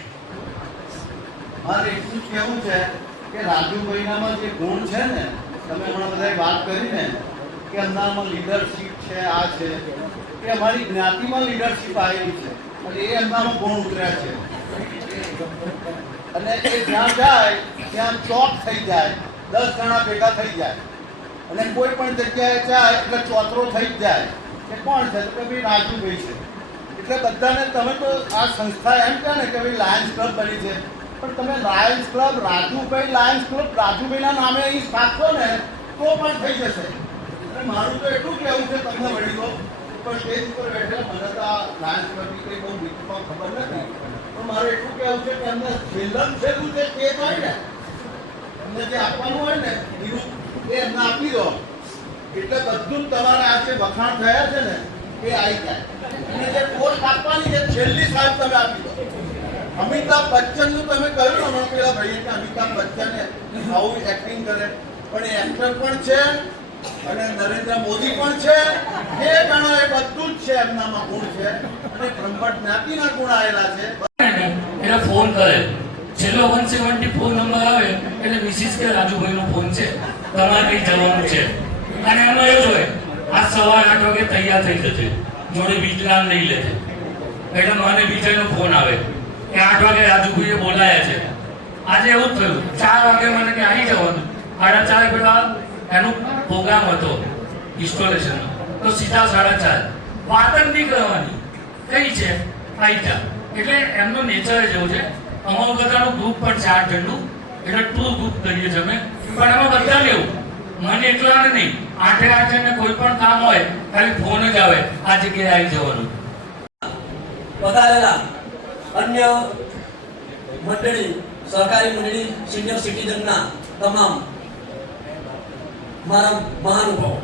મારે એટલું જ કહેવું છે કે રાજુભાઈનામાં જે ગુણ છે ને, તમે હમણાં બધાએ વાત કરી ને કે એમનામાં લીડરશીપ છે, આ છે કે અમારી જ્ઞાતિમાં લીડરશીપ આવેલી છે અને એ એમનામાં ગુણ ઉતર્યા છે અને એ જ્યાં જાય ત્યાં ચોક થઈ જાય, 10 જણા ભેગા થઈ જાય અને કોઈ પણ જગ્યાએ જાય એટલે ચોતરો થઈ જ જાય કે કોણ છે, તો ભાઈ રાજુભાઈ છે. એટલે બધાને તમે તો આ સંસ્થા એમ કહે ને કે ભાઈ લાયન્સ ક્લબ બની છે, પણ તમે lions club Rajubhai lions club રાજુભાઈના નામે અહીં સ્થાપશો ને તો પણ થઈ જશે. એટલે મારું તો એટલું કહેવું છે તમને વડીલો ઉપર સ્ટેજ ઉપર બેઠેલા, મને તો આ લાયન્સ ક્લબની કંઈ બહુ વિગતમાં ખબર નથી, પણ મારું એટલું કહેવું છે કે એમને છેલ્લું જે સ્ટેજ હોય ને એમને જે આપવાનું હોય ને એ એમને આપી દો એટલે બધું જ તમારે આ જે વખાણ થયા છે ને એ આવી જાય. અને જે પોસ્ટ આપવાની છે છેલ્લી સાહેબ તમે આપી દો. અમિતાભ બચ્ચનનું તમે કહ્યું ને હમણાં પેલા ભાઈએ કે અમિતાભ બચ્ચને આવું એક્ટિંગ કરે, પણ એ એક્ટર પણ છે અને નરેન્દ્ર મોદી પણ છે, એ ગણો એ બધું જ છે, એમનામાં ગુણ છે અને બ્રહ્મભટ્ટ જ્ઞાતિના ગુણ આવેલા છે. એને ફોન કરે, છેલ્લો 174 નંબર આવે એટલે મિસિસ કે રાજુભાઈનો ફોન છે, તમારે કઈ જવાનું છે. અને એમાં એવું હોય આ સવારે 8 વાગે તૈયાર થઈ જશે, જોડે વિજ્ઞાન લઈ લેશે. એટલે મને વિજયનો ફોન આવે કે 8 વાગે રાજુભાઈએ બોલાયા છે. આજે એવું જ થયું, 4 વાગે મને કે આવી જવાનું, 4:30 પેલા એનો પ્રોગ્રામ હતો ઇન્સ્ટોલેશનનો, તો સીધા 4:30 વાત જ નહીં કરવાની, કઈ છે આવી જા. એટલે એમનો નેચર જ એવું છે. અમારું બધાનું ગ્રુપ પણ 4 જણનું, એટલે ટૂર ગ્રુપ કરીએ છીએ અમે, પણ એમાં બધા લેવું મને એકલાને નહીં, 8 જણને કોઈ પણ કામ હોય ખાલી ફોન જ આવે આ જગ્યાએ આવી જવાનું. વધારેલા અન્ય મંડળી, સહકારી મંડળી, સિનિયર સિટીઝનના તમામ મારા મહાનુભાવો,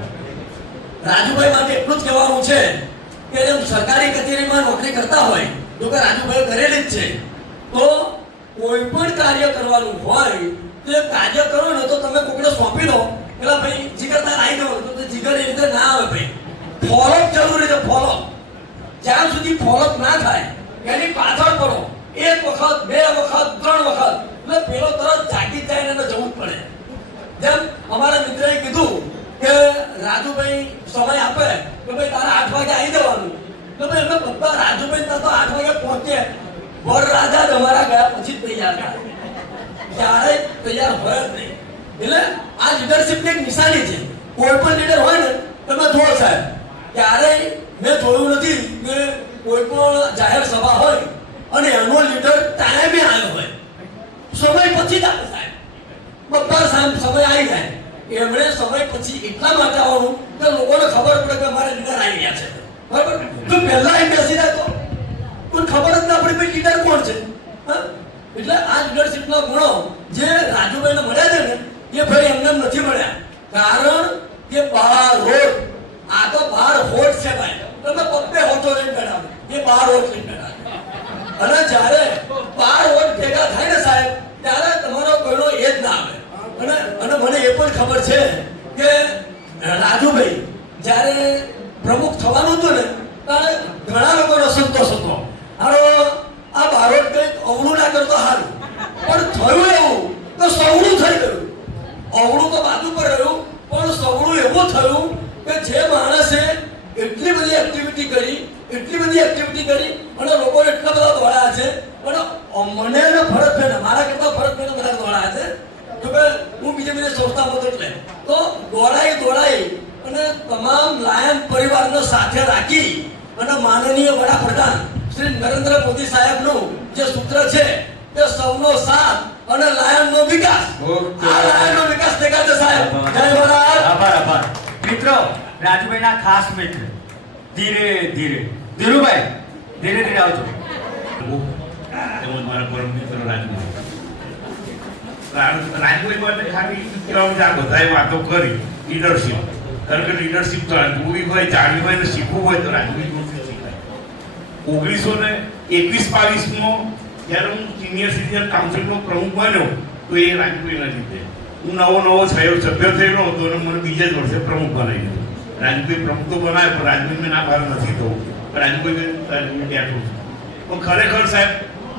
રાજુભાઈ માટે એટલું જ કહેવાનું છે કે જેમ સરકારી કચેરીમાં નોકરી કરતા હોય તો કે રાજુભાઈ કરેલી જ છે, તો કોઈ પણ કાર્ય કરવાનું હોય તો એ કાર્ય કરો ને તો તમે કોઈને સોંપી દો, પેલા ભાઈ જીગરદાર આવી ગયો તો જીગર એ રીતે ના આવે ભાઈ. ફોલોઅપ જરૂરી છે, ફોલોઅપ. જ્યાં સુધી ફોલોઅપ ના થાય એની પાછળ પડો, 1 વખત 2 વખત 3 વખત, એટલે પેલો તરત જાગી જાય એને જવું જ પડે. જેમ અમારા મિત્રએ કીધું કે રાજુભાઈ સમય આપે કે ભાઈ તારે 8 વાગે આવી જવાનું, તો ભાઈ અમે બધા રાજુભાઈ તો 8 વાગે પહોંચે, વરરાજા જ અમારા ગયા પછી જ તૈયાર થાય, ક્યારેય તૈયાર હોય જ નહીં. એટલે આ લીડરશીપની એક નિશાની છે. કોઈ પણ લીડર હોય ને તમે જુઓ સાહેબ, ક્યારેય મેં જોયું નથી કે કોઈ પણ જાહેર સભા હોય અને એનો લીડર ટાઈમે આવ્યો હોય, સમય પછી જ આવે સાહેબ, બધા સમય આવી જાય. એમણે સમય પછી એટલા માટે આવવાનું કે લોકોને ખબર પડે કે અમારે લીડર આવી ગયા છે, બરાબર. જો પહેલા અહીં બેસી જાય તો કોઈ ખબર જ ના પડે ભાઈ લીડર કોણ છે. એટલે આ લીડરશીપના ગુણો જે રાજુભાઈને મળ્યા છે ને એ ભાઈ એમને નથી મળ્યા, કારણ કે 12 રોડ, આ તો 12 હોટ છે ભાઈ, તમે 2 હોટો લઈને બેઠા, એ 12 હોટ લઈને બેઠા. અને જ્યારે 12 હોટ ભેગા થાય ને સાહેબ ત્યારે તમારો કોઈનો એ જ ના આવે. અને મને એ પણ ખબર છે કે રાજુભાઈ જ્યારે પ્રમુખ થવાનું હતું ને ત્યારે ઘણા લોકોનો સંતોષ હતો, હારો આ બારોટ કંઈક અવળું ના કરતો સારું, પણ થયું એવું તો સવળું થઈ ગયું. અવળું તો બાજુ પર રહ્યું, પણ સવળું એવું થયું કે જે માણસે એટલી બધી એક્ટિવિટી કરી અને લોકો એટલા બધા દોડ્યા છે, પણ મને એને ભરતભાઈને, મારા કરતા ભરતભાઈને બધા દોડ્યા છે તો કે હું બીજે સંસ્થામાં હતો એટલે તો દોડાઈ અને તમામ લાયન પરિવારને સાથે રાખી અને માનનીય વડાપ્રધાન શ્રી નરેન્દ્ર મોદી સાહેબનું જે સૂત્ર છે કે સૌનો સાથ અને લાયનનો વિકાસ, આ લાયનનો વિકાસ દેખાશે સાહેબ. જય ભારત. આભાર. મિત્રો, રાજુભાઈના ખાસ મિત્ર ધીરે ધીરુભાઈ ધીરે આવજો. મારા પરમ મિત્ર રાજુભાઈ રાજભાઈ માટે ખાલી કહેવાનું છે, આ બધાએ વાતો કરી લીડરશીપ, કારણ કે લીડરશીપ જોવી હોય, જાણવી હોય ને શીખવું હોય તો રાજભાઈ જોડથી શીખાય. 1921-22માં જ્યારે હું સિનિયર સિટીઝન કાઉન્સિલનો પ્રમુખ બન્યો તો એ રાજભાઈના લીધે હું નવો સભ્ય થયેલો હતો અને મને બીજા જ વર્ષે પ્રમુખ બનાવી દીધો. રાજભાઈ પ્રમુખ તો બનાવે પણ રાજભાઈને ના ભાર નથી થવું, રાજભાઈ બેઠું છું. પણ ખરેખર સાહેબ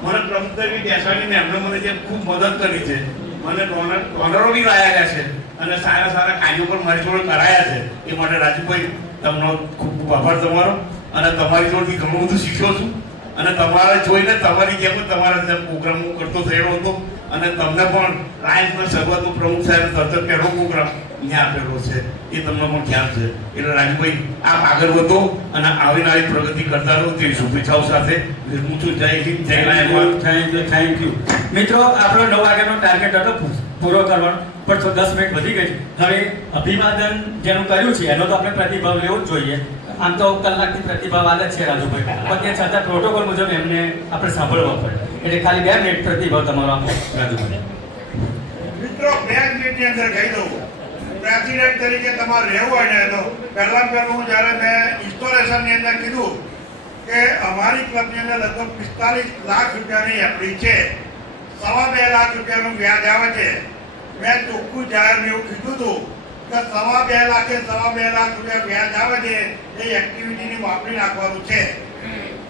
મને પ્રમુખ તરીકે બેસાડીને એમને મને જે ખૂબ મદદ કરી છે, મને ડોનરો બી લાયા છે અને સારા કાર્યો પણ મારી જોડે કરાયા છે. એ માટે રાજુભાઈ તમને ખૂબ ખૂબ આભાર તમારો. અને તમારી જોડેથી ઘણું બધું શીખ્યો છું અને તમારે જોઈને તમારી જેમ તમારા જેમ પ્રોગ્રામ હું કરતો થયેલો હતો અને તમને પણ લાયન્સના શરૂઆતનો પ્રમુખ સાહેબ તરત પહેલો પ્રોગ્રામ અહીંયા આપેલો છે, એ તમને પણ ખ્યાલ છે. એટલે રાજુભાઈ આપ આગળ વધો અને આવીને આવી પ્રગતિ કરતા રહો તેવી શુભેચ્છાઓ સાથે હું છું. જય હિન્દ, જય લાયન્સ. Thank you. મિત્રો, આપણો 9 વાગ્યાનો ટાર્ગેટ હતો પૂરો કરવાનો, પણ 10 મિનિટ વધી ગઈ. હવે અભિવાદન જેનું કર્યું છે એનો તો આપણે પ્રતિભાવ લેવો જ જોઈએ. આમ તો કલાકની પ્રતિભાવ આલે છે રાજુભાઈ, પણ તે છતાં પ્રોટોકોલ મુજબ એમને આપણે સાંભળવા પડે, એટલે ખાલી 2 મિનિટ પ્રતિભાવ તમારો આપો રાજુભાઈ. મિત્રો, 2 મિનિટની અંદર કહી દઉં, પ્રેસિડેન્ટ તરીકે તમારે રહેવું હોય ને તો પહેલા હું જ્યારે મેં ઇન્સ્ટોલેશનની અંદર કીધું કે અમારી ક્લબની અંદર લગભગ 45 લાખ રૂપિયાની એફડી છે, 2.5 લાખ રૂપિયાનું વ્યાજ આવે છે. મેં ચોખ્ખું જાહેર એવું કીધું હતું કે 2.5 લાખે 2.5 લાખ રૂપિયા વ્યાજ આવે છે, એ એક્ટિવિટીની વાપરી નાખવાનું છે.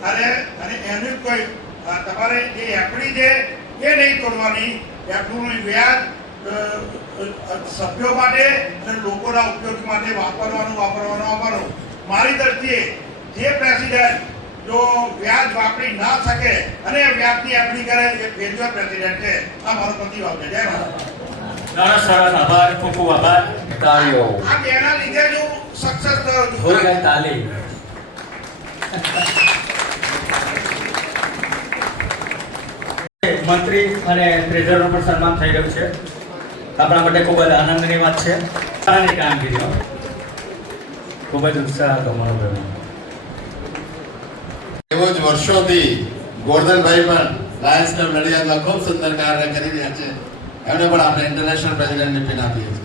અને એનું કોઈ તમારે જે એફડી છે એ નહીં તોડવાની. એફડીનું વ્યાજ સભ્યો માટે અને લોકોના ઉપયોગ માટે વાપરવાનું. મારી દ્રષ્ટિએ જે પ્રેસિડેન્ટ જો વ્યાજ વાપરી ના શકે અને વ્યાજની એફડી કરે એ ફેરવેલ પ્રેસિડેન્ટ છે. આ મારો પ્રતિભાવ છે. જય ભારત. સરસ, આભાર, ખૂબ ખૂબ આભાર. તાળીઓ. આ તેના લીધે જ હું સક્સેસ થયો છું. હોય ગઈ તાળી. મંત્રી અને ટ્રેઝરરનું પણ સન્માન થઈ રહ્યું છે. આપણા માટે ખૂબ જ આનંદની વાત છે. સારી કામગીરી, ખૂબ જ ઉત્સાહ હતો મારો. એવો જ વર્ષોથી ગોરધનભાઈ પણ લાયન્સ ક્લબ નડિયાદમાં ખૂબ સુંદર કાર્ય કરી રહ્યા છે. એમને પણ આપણે ઇન્ટરનેશનલ પ્રેસિડેન્ટની પિન આપીએ છીએ.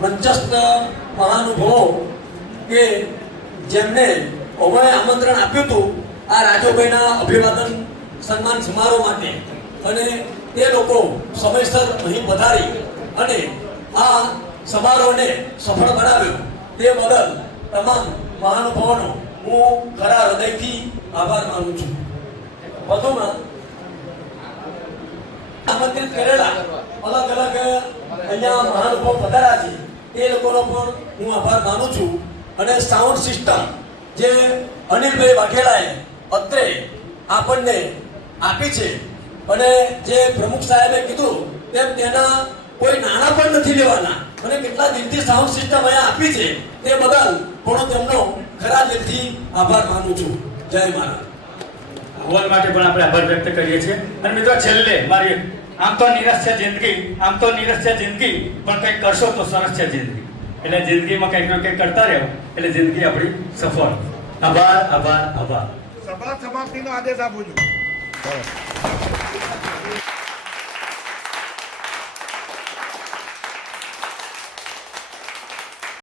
મંચસ્થ મહાનુભાવો કે જેમને અભય આમંત્રણ આપ્યું હતું આ રાજુભાઈના અભિવાદન સન્માન સમારોહ માટે, અને તે લોકો સમયસર અહીં પધારી અને આ સમારોહને સફળ બનાવ્યો તે બદલ તમામ મહાનુભાવોનો હું ખરા હૃદયથી આભાર માનું છું. વધુમાં આમંત્રિત કરેલા અલગ અલગ અહીંયા મહાનુભાવ પધાર્યા છે એ લોકોનો પણ હું આભાર માનું છું. અને સાઉન્ડ સિસ્ટમ જે અનિલભાઈ વાઘેલાએ અત્રે આપણને આપી છે અને જે પ્રમુખ સાહેબે કીધું તેમ તેના કોઈ નાણાં પણ નથી લેવાના અને કેટલા દિનથી સાઉન્ડ સિસ્ટમ અહીંયા આપી છે તે બદલ પણ તેમનો ખરા દિલથી આભાર માનું છું. જય મહારાજ. હોલ માટે પણ આપણે આભાર વ્યક્ત કરીએ છીએ. અને મિત્રો, છેલ્લે મારી આમ તો નિરસ છે જિંદગી, પણ કંઈક કરશો તો સરસ છે જિંદગી. એટલે જિંદગીમાં કંઈક ને કંઈક કરતા રહો એટલે જિંદગી આપણી સફળ. આભાર, આભાર, આભાર. સભા સમાપ્તિનો આદેશ આપું છું.